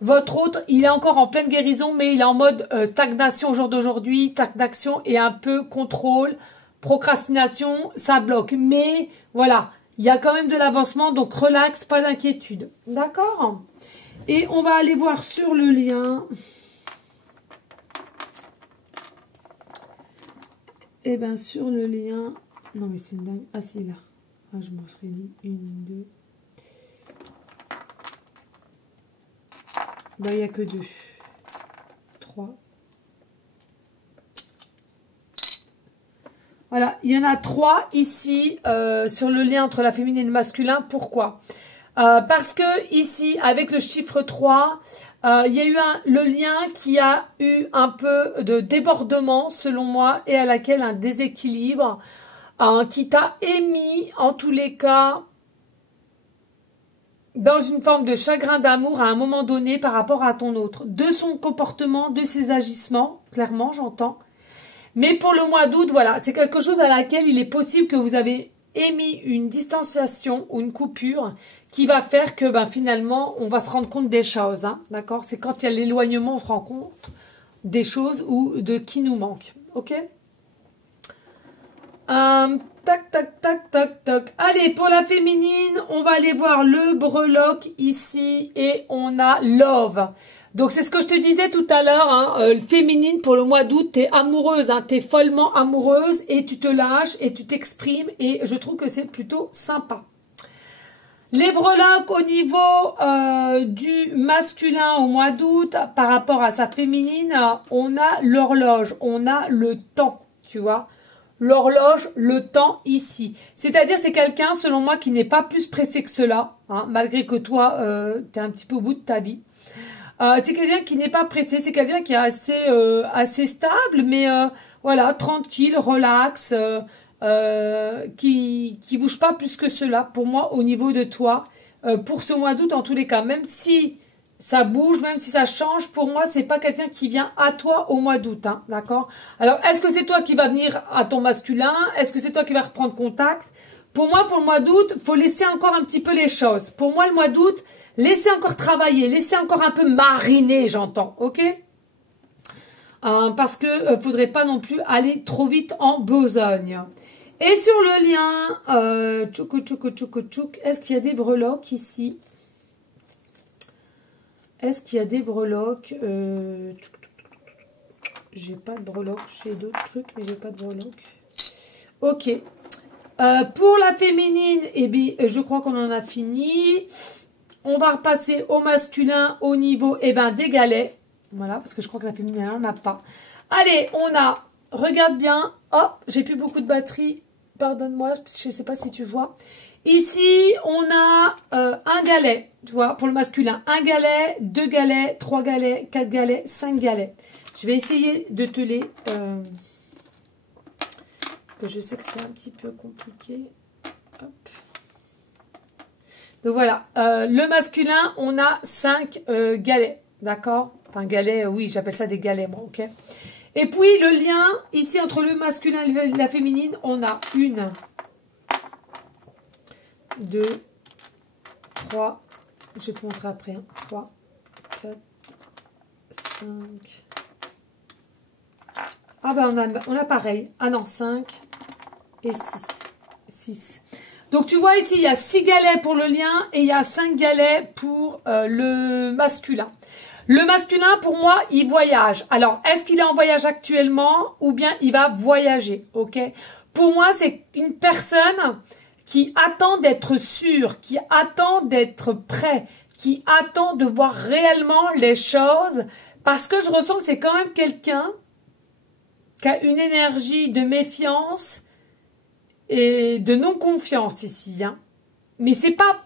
votre autre, il est encore en pleine guérison, mais il est en mode stagnation au jour d'aujourd'hui, stagnation et un peu contrôle, procrastination, ça bloque. Mais voilà, il y a quand même de l'avancement, donc relax, pas d'inquiétude. D'accord? Et on va aller voir sur le lien. Et bien, sur le lien... Non, mais c'est une dingue. Ah, si, là. Ah, je m'en serais dit 1, 2. Bah, il n'y a que 2. 3. Voilà, il y en a 3 ici sur le lien entre la féminine et le masculin. Pourquoi? Parce que ici, avec le chiffre 3, il y a eu le lien qui a eu un peu de débordement, selon moi, et à laquelle un déséquilibre qui t'a émis, en tous les cas, dans une forme de chagrin d'amour à un moment donné par rapport à ton autre. De son comportement, de ses agissements, clairement, j'entends. Mais pour le mois d'août, voilà, c'est quelque chose à laquelle il est possible que vous avez émis une distanciation ou une coupure qui va faire que finalement, on va se rendre compte des choses. Hein, d'accord? C'est quand il y a l'éloignement, on se rend compte des choses ou de qui nous manque. Ok? Tac, tac, tac, tac, tac. Allez, pour la féminine, on va aller voir le breloque ici et on a love. Donc, c'est ce que je te disais tout à l'heure. Hein, féminine, pour le mois d'août, t'es amoureuse. Hein, t'es follement amoureuse et tu te lâches et tu t'exprimes. Et je trouve que c'est plutôt sympa. Les breloques au niveau du masculin au mois d'août, par rapport à sa féminine, on a l'horloge, on a le temps, tu vois. L'horloge, le temps ici. C'est-à-dire, c'est quelqu'un, selon moi, qui n'est pas plus pressé que cela, hein, malgré que toi, tu es un petit peu au bout de ta vie. C'est quelqu'un qui n'est pas pressé, c'est quelqu'un qui est assez stable, mais voilà, tranquille, relax, qui bouge pas plus que cela, pour moi, au niveau de toi, pour ce mois d'août, en tous les cas. Même si ça bouge, même si ça change, pour moi, c'est pas quelqu'un qui vient à toi au mois d'août, hein, d'accord? Alors, est-ce que c'est toi qui vas venir à ton masculin? Est-ce que c'est toi qui vas reprendre contact? Pour moi, pour le mois d'août, faut laisser encore un petit peu les choses. Pour moi, le mois d'août, laissez encore travailler, laissez encore un peu mariner, j'entends, ok? Parce que faudrait pas non plus aller trop vite en besogne. Et sur le lien, tchouk, est-ce qu'il y a des breloques ici? Est-ce qu'il y a des breloques? J'ai pas de breloques, j'ai d'autres trucs, mais j'ai pas de breloques. Ok. Pour la féminine, eh bien, je crois qu'on en a fini. On va repasser au masculin au niveau des galets. Voilà, parce que je crois que la féminine, elle n'en a pas. Allez, on a, regarde bien. Oh, j'ai plus beaucoup de batterie. Pardonne-moi, je ne sais pas si tu vois. Ici, on a un galet, tu vois, pour le masculin. Un galet, 2 galets, 3 galets, 4 galets, 5 galets. Je vais essayer de te les... parce que je sais que c'est un petit peu compliqué. Hop. Donc voilà, le masculin, on a 5 galets, d'accord? Enfin, galets, oui, j'appelle ça des galets, moi, ok? Et puis, le lien, ici, entre le masculin et la féminine, on a 1, 2, 3, je vais te montrer après, hein, 3, 4, 5... Ah ben, on a pareil. Ah non, 5 et 6. Donc, tu vois ici, il y a 6 galets pour le lien et il y a 5 galets pour le masculin. Le masculin, pour moi, il voyage. Alors, est-ce qu'il est en voyage actuellement ou bien il va voyager, ok? Pour moi, c'est une personne qui attend d'être sûre, qui attend d'être prêt, qui attend de voir réellement les choses parce que je ressens que c'est quand même quelqu'un qui a une énergie de méfiance et de non-confiance ici. Hein. Mais c'est pas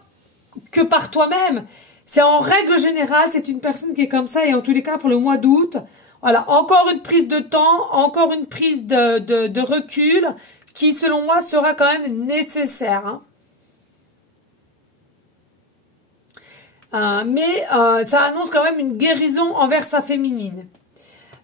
que par toi-même. C'est en règle générale, c'est une personne qui est comme ça. Et en tous les cas, pour le mois d'août, voilà, encore une prise de temps, encore une prise de recul qui, selon moi, sera quand même nécessaire. Hein. Mais ça annonce quand même une guérison envers sa féminine.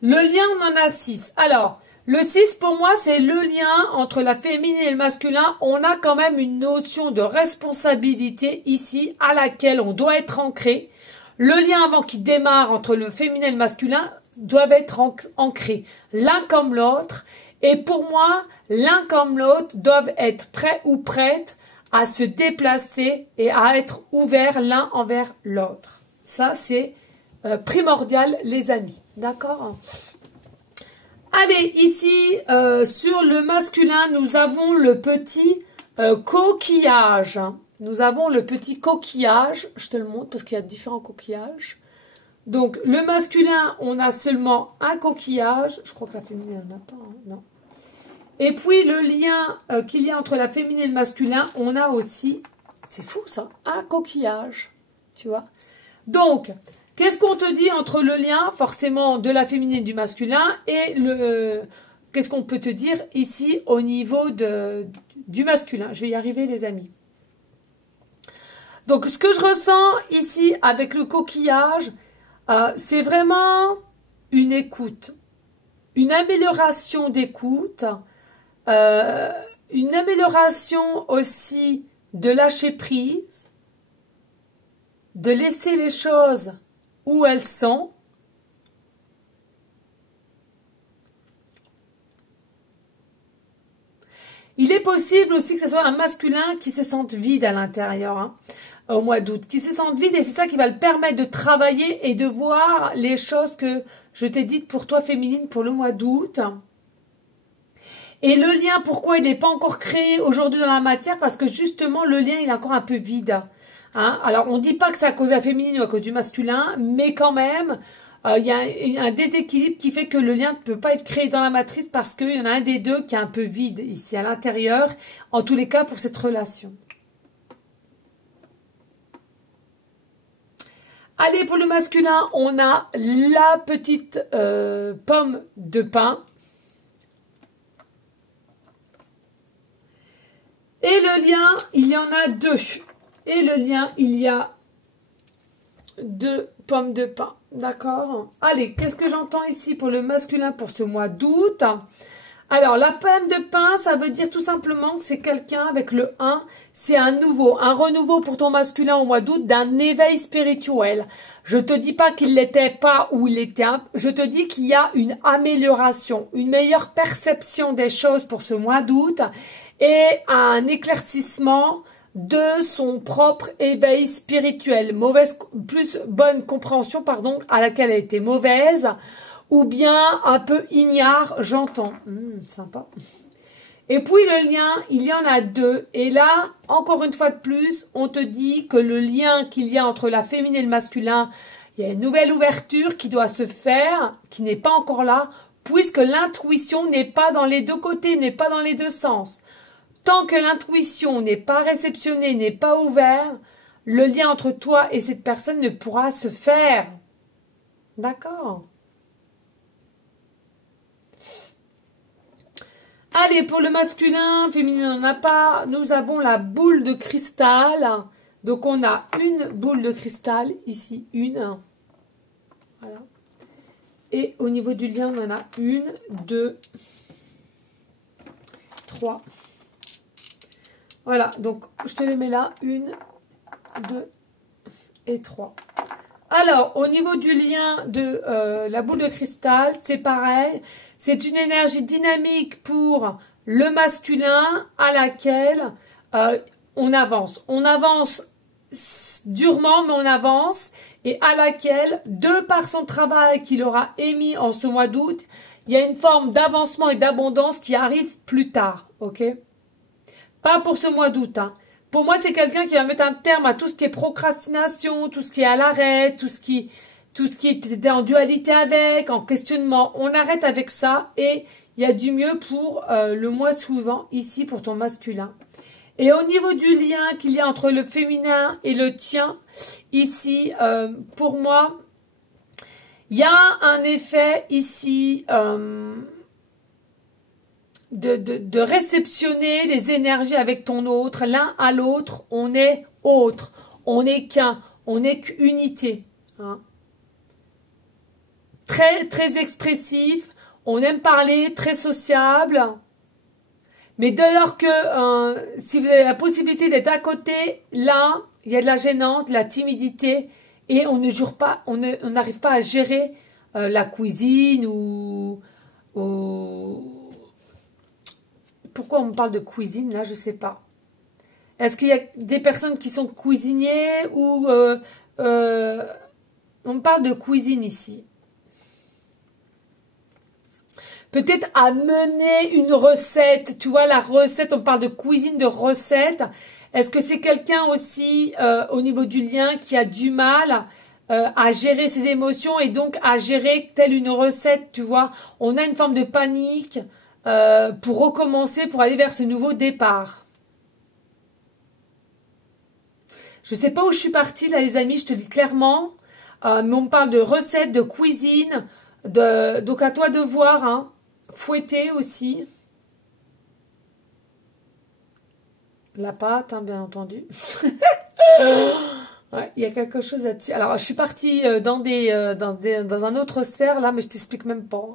Le lien, on en a 6. Alors, le 6, pour moi, c'est le lien entre la féminine et le masculin. On a quand même une notion de responsabilité ici à laquelle on doit être ancré. Le lien avant qu'il démarre entre le féminin et le masculin doit être ancré l'un comme l'autre. Et pour moi, l'un comme l'autre doivent être prêts ou prêtes à se déplacer et à être ouverts l'un envers l'autre. Ça, c'est primordial, les amis. D'accord ? Allez, ici, sur le masculin, nous avons le petit coquillage. Nous avons le petit coquillage. Je te le montre parce qu'il y a différents coquillages. Donc, le masculin, on a seulement un coquillage. Je crois que la féminine n'en a pas, hein, non. Et puis, le lien qu'il y a entre la féminine et le masculin, on a aussi, c'est fou ça, un coquillage. Tu vois ? Donc, qu'est-ce qu'on te dit entre le lien, forcément, de la féminine et du masculin et qu'est-ce qu'on peut te dire ici au niveau du masculin? Je vais y arriver, les amis. Donc, ce que je ressens ici avec le coquillage, c'est vraiment une écoute, une amélioration d'écoute, une amélioration aussi de lâcher prise, de laisser les choses où elles sont. Il est possible aussi que ce soit un masculin qui se sente vide à l'intérieur, hein, au mois d'août, qui se sente vide et c'est ça qui va le permettre de travailler et de voir les choses que je t'ai dites pour toi féminine pour le mois d'août. Et le lien, pourquoi il n'est pas encore créé aujourd'hui dans la matière? Parce que justement, le lien, il est encore un peu vide. Hein? Alors, on ne dit pas que c'est à cause de la féminine ou à cause du masculin, mais quand même, il y a un déséquilibre qui fait que le lien ne peut pas être créé dans la matrice parce qu'il y en a un des deux qui est un peu vide ici à l'intérieur, en tous les cas pour cette relation. Allez, pour le masculin, on a la petite pomme de pin. Et le lien, il y en a 2. Et le lien, il y a 2 pommes de pin. D'accord? Allez, qu'est-ce que j'entends ici pour le masculin pour ce mois d'août? Alors, la pomme de pin, ça veut dire tout simplement que c'est quelqu'un avec le 1. C'est un renouveau pour ton masculin au mois d'août d'un éveil spirituel. Je te dis pas qu'il l'était pas ou il était un. Je te dis qu'il y a une amélioration, une meilleure perception des choses pour ce mois d'août. et un éclaircissement de son propre éveil spirituel. Plus bonne compréhension, pardon, à laquelle elle était mauvaise, ou bien un peu ignare, j'entends. Sympa. Et puis le lien, il y en a deux. Et là, encore une fois de plus, on te dit que le lien qu'il y a entre la féminine et le masculin, il y a une nouvelle ouverture qui doit se faire, qui n'est pas encore là, puisque l'intuition n'est pas dans les deux côtés, n'est pas dans les deux sens. Tant que l'intuition n'est pas réceptionnée, n'est pas ouverte, le lien entre toi et cette personne ne pourra se faire. D'accord? Allez, pour le masculin, féminin, on n'a pas. Nous avons la boule de cristal. Donc, on a une boule de cristal, ici, une. Voilà. Et au niveau du lien, on en a une, deux, trois. Voilà, donc je te les mets là. Une, deux et trois. Alors, au niveau du lien de la boule de cristal, c'est pareil. C'est une énergie dynamique pour le masculin à laquelle on avance. On avance durement, mais on avance. Et à laquelle, de par son travail qu'il aura émis en ce mois d'août, il y a une forme d'avancement et d'abondance qui arrive plus tard. Ok? Pas pour ce mois d'août. Hein. Pour moi, c'est quelqu'un qui va mettre un terme à tout ce qui est procrastination, tout ce qui est à l'arrêt, tout ce qui était en dualité avec, en questionnement. On arrête avec ça et il y a du mieux pour le mois suivant, ici, pour ton masculin. Et au niveau du lien qu'il y a entre le féminin et le tien, ici, pour moi, il y a un effet ici de réceptionner les énergies avec ton autre. L'un à l'autre, on est autre, on n'est qu'un, on n'est qu'unité. Hein. Très, très expressif, on aime parler, très sociable. Mais dès lors que si vous avez la possibilité d'être à côté, là, il y a de la gênance, de la timidité, et on ne jure pas, on n'arrive pas à gérer la cuisine ou pourquoi on me parle de cuisine là, je sais pas. Est-ce qu'il y a des personnes qui sont cuisiniers ou on me parle de cuisine ici. Peut-être à mener une recette. Tu vois, la recette, on parle de cuisine, de recette. Est-ce que c'est quelqu'un aussi, au niveau du lien, qui a du mal à gérer ses émotions et donc à gérer telle une recette, tu vois? On a une forme de panique pour recommencer, pour aller vers ce nouveau départ. Je sais pas où je suis partie, là, les amis, je te dis clairement. Mais on me parle de recettes, de cuisine. Donc, à toi de voir, hein. Fouetter aussi. La pâte, hein, bien entendu. Ouais, il y a quelque chose là-dessus. Alors, je suis partie dans un autre sphère, là, mais je t'explique même pas.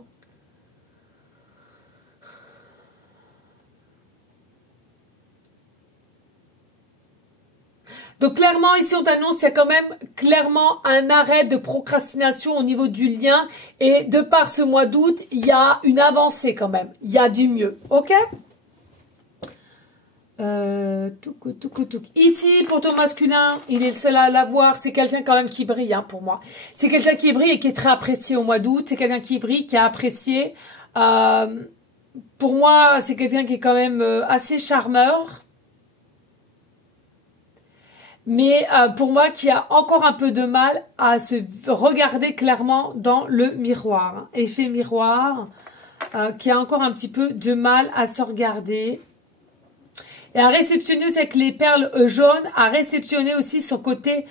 Donc, clairement, ici, on t'annonce qu'il y a quand même clairement un arrêt de procrastination au niveau du lien. Et de par ce mois d'août, il y a une avancée quand même. Il y a du mieux. OK? Ici, pour ton masculin, il est le seul à l'avoir. C'est quelqu'un quand même qui brille, hein, pour moi. C'est quelqu'un qui brille et qui est très apprécié au mois d'août. C'est quelqu'un qui brille, qui est apprécié. Pour moi, c'est quelqu'un qui est quand même assez charmeur. Mais pour moi, qui a encore un peu de mal à se regarder clairement dans le miroir. Hein. Effet miroir, qui a encore un petit peu de mal à se regarder. Et à réceptionner aussi avec les perles jaunes, à réceptionner aussi son côté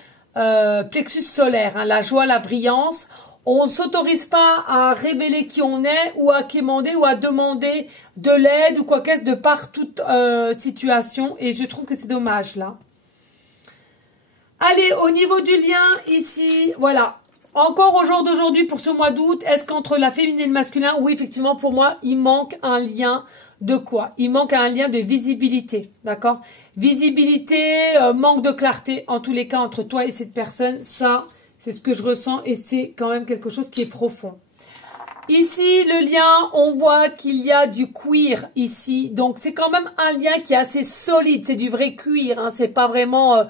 plexus solaire, hein, la joie, la brillance. On ne s'autorise pas à révéler qui on est ou à quémander ou à demander de l'aide ou quoi qu'est-ce de par toute situation. Et je trouve que c'est dommage là. Allez, au niveau du lien, ici, voilà. Encore au jour d'aujourd'hui, pour ce mois d'août, est-ce qu'entre la féminine et le masculin, oui, effectivement, pour moi, il manque un lien de quoi? Il manque un lien de visibilité, d'accord? Visibilité, manque de clarté, en tous les cas, entre toi et cette personne, ça, c'est ce que je ressens et c'est quand même quelque chose qui est profond. Ici, le lien, on voit qu'il y a du cuir ici. Donc, c'est quand même un lien qui est assez solide. C'est du vrai cuir. Hein. C'est pas vraiment de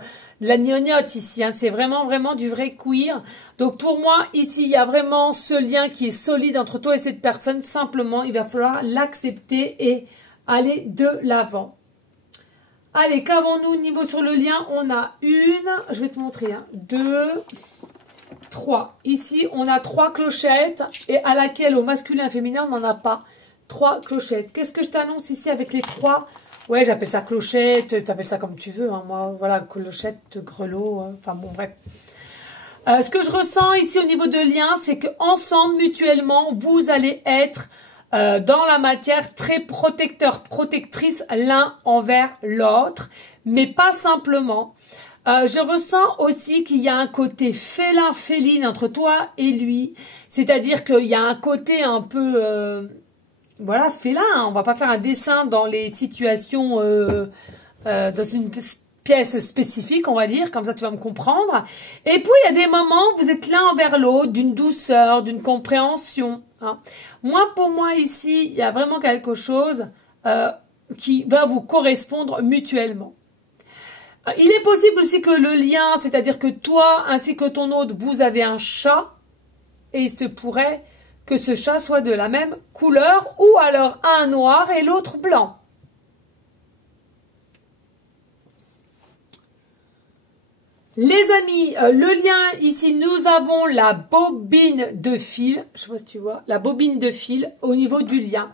la gnognotte ici. Hein. C'est vraiment du vrai cuir. Donc, pour moi, ici, il y a vraiment ce lien qui est solide entre toi et cette personne. Simplement, il va falloir l'accepter et aller de l'avant. Allez, qu'avons-nous niveau sur le lien? On a une, je vais te montrer, hein, 2, 3. Ici, on a 3 clochettes et à laquelle au masculin et féminin, on n'en a pas. 3 clochettes. Qu'est-ce que je t'annonce ici avec les 3? Ouais, j'appelle ça clochette, tu appelles ça comme tu veux. Hein, moi, voilà, clochette, grelot, enfin bon, bref. Ce que je ressens ici au niveau de lien, c'est qu'ensemble, mutuellement, vous allez être dans la matière très protecteur, protectrice l'un envers l'autre, mais pas simplement. Je ressens aussi qu'il y a un côté félin, féline entre toi et lui, c'est-à-dire qu'il y a un côté un peu, voilà, félin. Hein. On va pas faire un dessin dans les situations, dans une pièce spécifique, on va dire, comme ça tu vas me comprendre. Et puis il y a des moments où vous êtes l'un envers l'autre, d'une douceur, d'une compréhension. Hein. Moi, pour moi ici, il y a vraiment quelque chose qui va vous correspondre mutuellement. Il est possible aussi que le lien, c'est-à-dire que toi ainsi que ton autre, vous avez un chat et il se pourrait que ce chat soit de la même couleur ou alors un noir et l'autre blanc. Les amis, le lien ici, nous avons la bobine de fil. Je sais pas si tu vois, la bobine de fil au niveau du lien.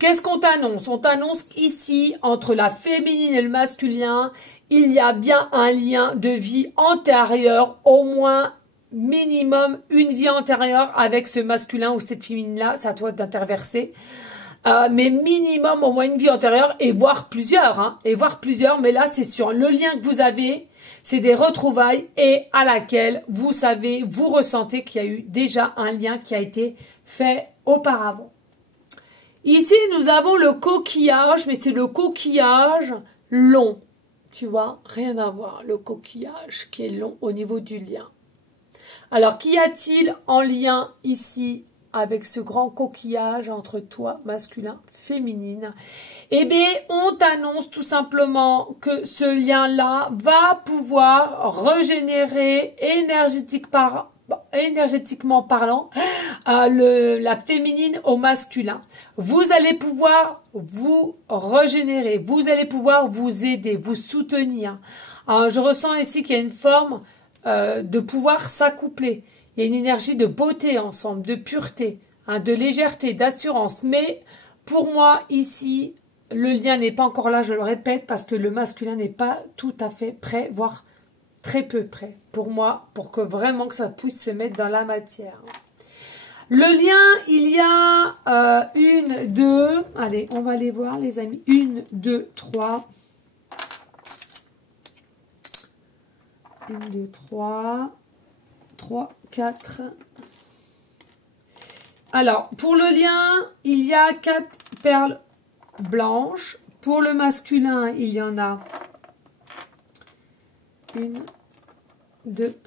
Qu'est-ce qu'on t'annonce? On t'annonce qu'ici, entre la féminine et le masculin, il y a bien un lien de vie antérieure, au moins minimum une vie antérieure avec ce masculin ou cette féminine-là. C'est à toi d'interverser. Mais minimum au moins une vie antérieure et voire plusieurs. Hein, et voire plusieurs, mais là, c'est sur le lien que vous avez. C'est des retrouvailles et à laquelle vous savez, vous ressentez qu'il y a eu déjà un lien qui a été fait auparavant. Ici, nous avons le coquillage, mais c'est le coquillage long. Tu vois, rien à voir. Le coquillage qui est long au niveau du lien. Alors, qu'y a-t-il en lien ici avec ce grand coquillage entre toi, masculin, féminine? Eh bien, on t'annonce tout simplement que ce lien-là va pouvoir régénérer énergétiquement parlant la féminine au masculin. Vous allez pouvoir vous régénérer, vous allez pouvoir vous aider, vous soutenir. Je ressens ici qu'il y a une forme de pouvoir s'accoupler. Il y a une énergie de beauté ensemble, de pureté, hein, de légèreté, d'assurance. Mais pour moi, ici, le lien n'est pas encore là, je le répète, parce que le masculin n'est pas tout à fait prêt, voire très peu prêt. Pour moi, pour que vraiment que ça puisse se mettre dans la matière. Le lien, il y a 1, 2, allez, on va les voir les amis. 1, 2, 3. 1, 2, 3. 3, 4. Alors, pour le lien, il y a 4 perles blanches. Pour le masculin, il y en a 1, 2,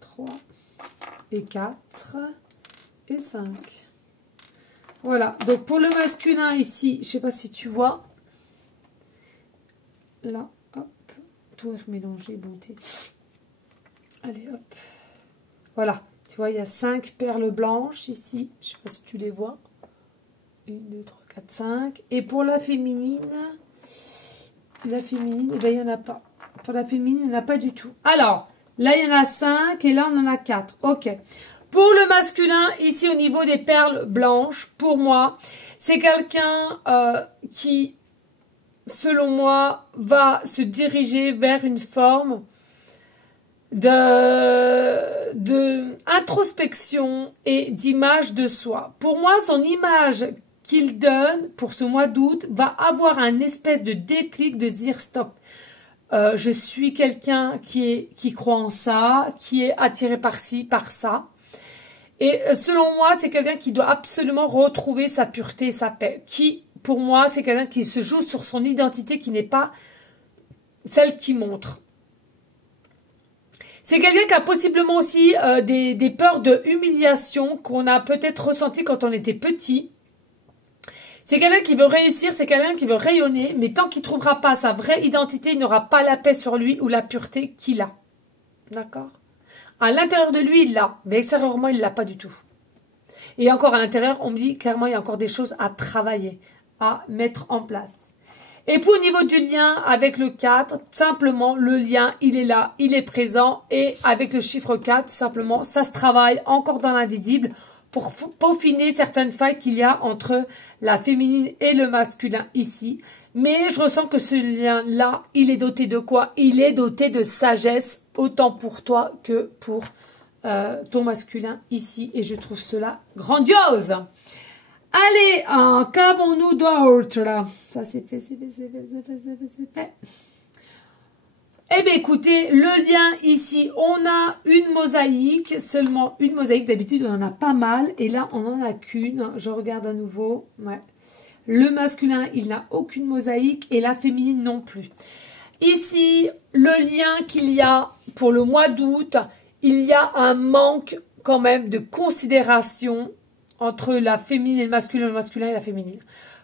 3 et 4 et 5. Voilà, donc pour le masculin ici, je ne sais pas si tu vois. Là, hop, tout est mélangé, bonté. Allez, hop. Voilà, tu vois, il y a 5 perles blanches ici. Je ne sais pas si tu les vois. 1, 2, 3, 4, 5. Et pour la féminine, eh bien, il n'y en a pas. Pour la féminine, il n'y en a pas du tout. Alors, là, il y en a 5 et là, on en a 4. Ok. Pour le masculin, ici, au niveau des perles blanches, pour moi, c'est quelqu'un qui, selon moi, va se diriger vers une forme de introspection et d'image de soi. Pour moi, son image qu'il donne pour ce mois d'août va avoir un espèce de déclic de dire stop. Je suis quelqu'un qui croit en ça, qui est attiré par ci, par ça. Et selon moi, c'est quelqu'un qui doit absolument retrouver sa pureté et sa paix. Qui, pour moi, c'est quelqu'un qui se joue sur son identité qui n'est pas celle qui montre. C'est quelqu'un qui a possiblement aussi des peurs de humiliation qu'on a peut-être ressenti quand on était petit. C'est quelqu'un qui veut réussir, c'est quelqu'un qui veut rayonner, mais tant qu'il ne trouvera pas sa vraie identité, il n'aura pas la paix sur lui ou la pureté qu'il a. D'accord? À l'intérieur de lui, il l'a, mais extérieurement, il ne l'a pas du tout. Et encore à l'intérieur, on me dit clairement, il y a encore des choses à travailler, à mettre en place. Et puis au niveau du lien avec le 4, simplement, le lien, il est là, il est présent. Et avec le chiffre 4, simplement, ça se travaille encore dans l'invisible pour peaufiner certaines failles qu'il y a entre la féminine et le masculin ici. Mais je ressens que ce lien-là, il est doté de quoi? Il est doté de sagesse, autant pour toi que pour ton masculin ici. Et je trouve cela grandiose. Allez, qu'avons-nous d'autre là? Ça c'est fait, c'est fait, c'est fait, c'est fait, c'est fait, c'est fait. Eh bien écoutez, le lien ici, on a une mosaïque, seulement une mosaïque. D'habitude on en a pas mal et là on en a qu'une. Je regarde à nouveau, ouais. Le masculin, il n'a aucune mosaïque et la féminine non plus. Ici, le lien qu'il y a pour le mois d'août, il y a un manque quand même de considération entre la féminine et le masculin et la féminine.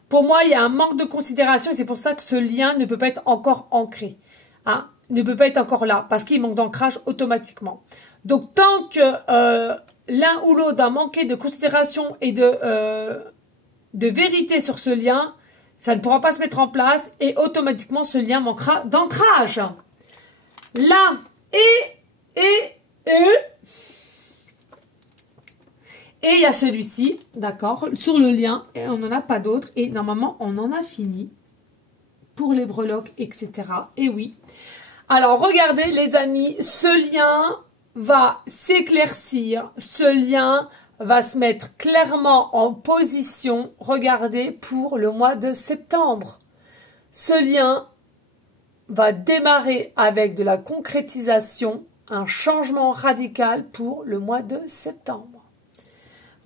Pour moi, il y a un manque de considération et c'est pour ça que ce lien ne peut pas être encore ancré. Hein, ne peut pas être encore là parce qu'il manque d'ancrage automatiquement. Donc, tant que l'un ou l'autre a manqué de considération et de vérité sur ce lien, ça ne pourra pas se mettre en place et automatiquement ce lien manquera d'ancrage. Là, et il y a celui-ci, d'accord, sur le lien, et on n'en a pas d'autres, et normalement, on en a fini pour les breloques, etc. Et oui. Alors, regardez, les amis, ce lien va s'éclaircir, ce lien va se mettre clairement en position, regardez, pour le mois de septembre. Ce lien va démarrer avec de la concrétisation, un changement radical pour le mois de septembre.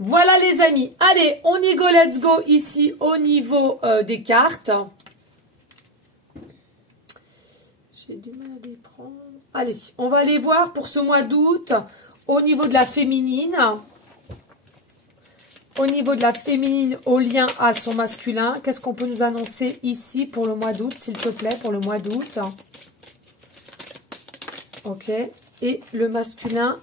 Voilà les amis, allez, on y go, let's go ici au niveau des cartes. J'ai du mal à les prendre. Allez, on va aller voir pour ce mois d'août au niveau de la féminine. Au niveau de la féminine au lien à son masculin, qu'est-ce qu'on peut nous annoncer ici pour le mois d'août, s'il te plaît, pour le mois d'août. Ok, et le masculin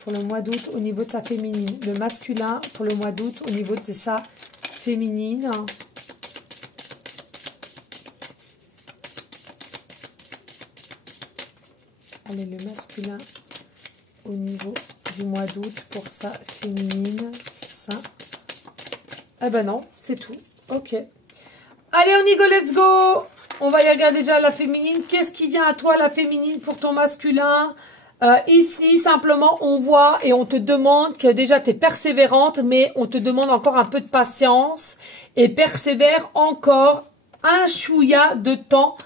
pour le mois d'août au niveau de sa féminine. Le masculin pour le mois d'août au niveau de sa féminine. Allez, le masculin au niveau du mois d'août pour sa féminine. Ça. Eh ben non, c'est tout. Ok. Allez, on y go, let's go. On va y regarder déjà la féminine. Qu'est-ce qui vient à toi, la féminine, pour ton masculin? Ici, simplement, on voit et on te demande que déjà, tu es persévérante, mais on te demande encore un peu de patience et persévère encore un chouïa de temps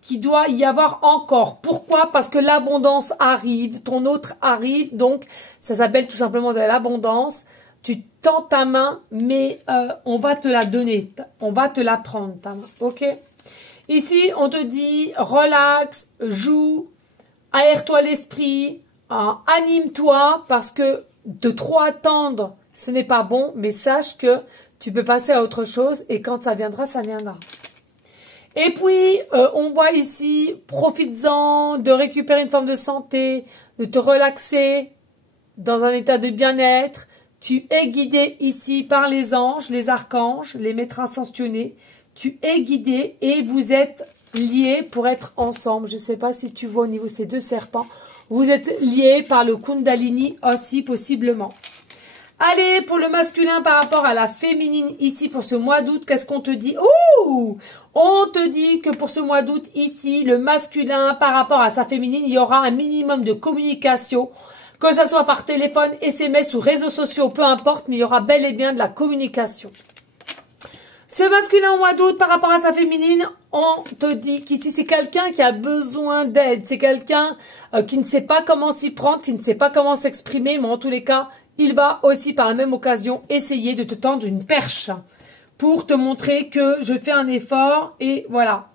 qu'il doit y avoir encore. Pourquoi? Parce que l'abondance arrive, ton autre arrive, donc ça s'appelle tout simplement de l'abondance. Tu tends ta main, mais on va te la donner, on va te la prendre, ta main, ok? Ici, on te dit, relax, joue, aère-toi l'esprit, anime-toi, parce que de trop attendre, ce n'est pas bon, mais sache que tu peux passer à autre chose, et quand ça viendra, ça viendra. Et puis, on voit ici, profites-en de récupérer une forme de santé, de te relaxer dans un état de bien-être. Tu es guidé ici par les anges, les archanges, les maîtres ascensionnés. Tu es guidé et vous êtes liés pour être ensemble. Je ne sais pas si tu vois au niveau de ces deux serpents. Vous êtes liés par le Kundalini aussi possiblement. Allez, pour le masculin par rapport à la féminine ici pour ce mois d'août, qu'est-ce qu'on te dit? Ouh! On te dit que pour ce mois d'août ici, le masculin par rapport à sa féminine, il y aura un minimum de communication. Que ce soit par téléphone, SMS ou réseaux sociaux, peu importe, mais il y aura bel et bien de la communication. Ce masculin au mois d'août par rapport à sa féminine, on te dit qu'ici c'est quelqu'un qui a besoin d'aide. C'est quelqu'un qui ne sait pas comment s'y prendre, qui ne sait pas comment s'exprimer, mais en tous les cas, il va aussi par la même occasion essayer de te tendre une perche pour te montrer que je fais un effort et voilà.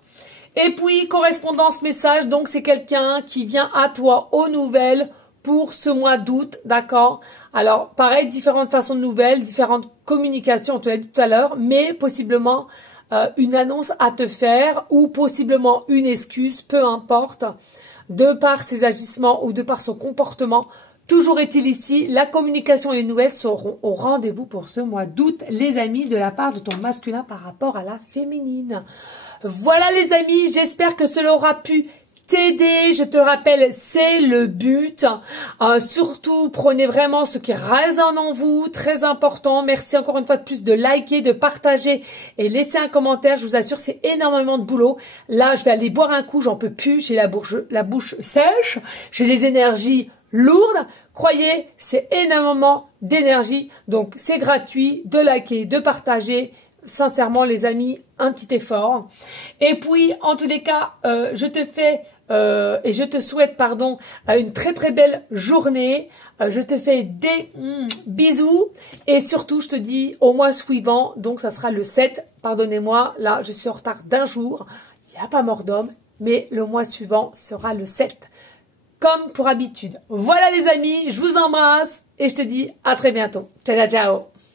Et puis, correspondance message, donc c'est quelqu'un qui vient à toi aux nouvelles pour ce mois d'août, d'accord? Alors, pareil, différentes façons de nouvelles, différentes communications, on te l'a dit tout à l'heure, mais possiblement une annonce à te faire ou possiblement une excuse, peu importe, de par ses agissements ou de par son comportement. Toujours est-il ici, la communication et les nouvelles seront au rendez-vous pour ce mois d'août, les amis, de la part de ton masculin par rapport à la féminine. Voilà les amis, j'espère que cela aura pu t'aider. Je te rappelle, c'est le but. Surtout, prenez vraiment ce qui résonne en vous, très important. Merci encore une fois de plus de liker, de partager et laisser un commentaire. Je vous assure, c'est énormément de boulot. Là, je vais aller boire un coup, j'en peux plus. J'ai la bouche sèche, j'ai les énergies lourdes. Croyez, c'est énormément d'énergie. Donc, c'est gratuit de liker, de partager. Sincèrement, les amis, un petit effort. Et puis, en tous les cas, je te fais et je te souhaite, pardon, une très très belle journée. Je te fais des bisous et surtout, je te dis au mois suivant, donc ça sera le 7. Pardonnez-moi, là, je suis en retard d'un jour. Il n'y a pas mort d'homme, mais le mois suivant sera le 7. Comme pour habitude. Voilà les amis, je vous embrasse et je te dis à très bientôt. Ciao, ciao, ciao.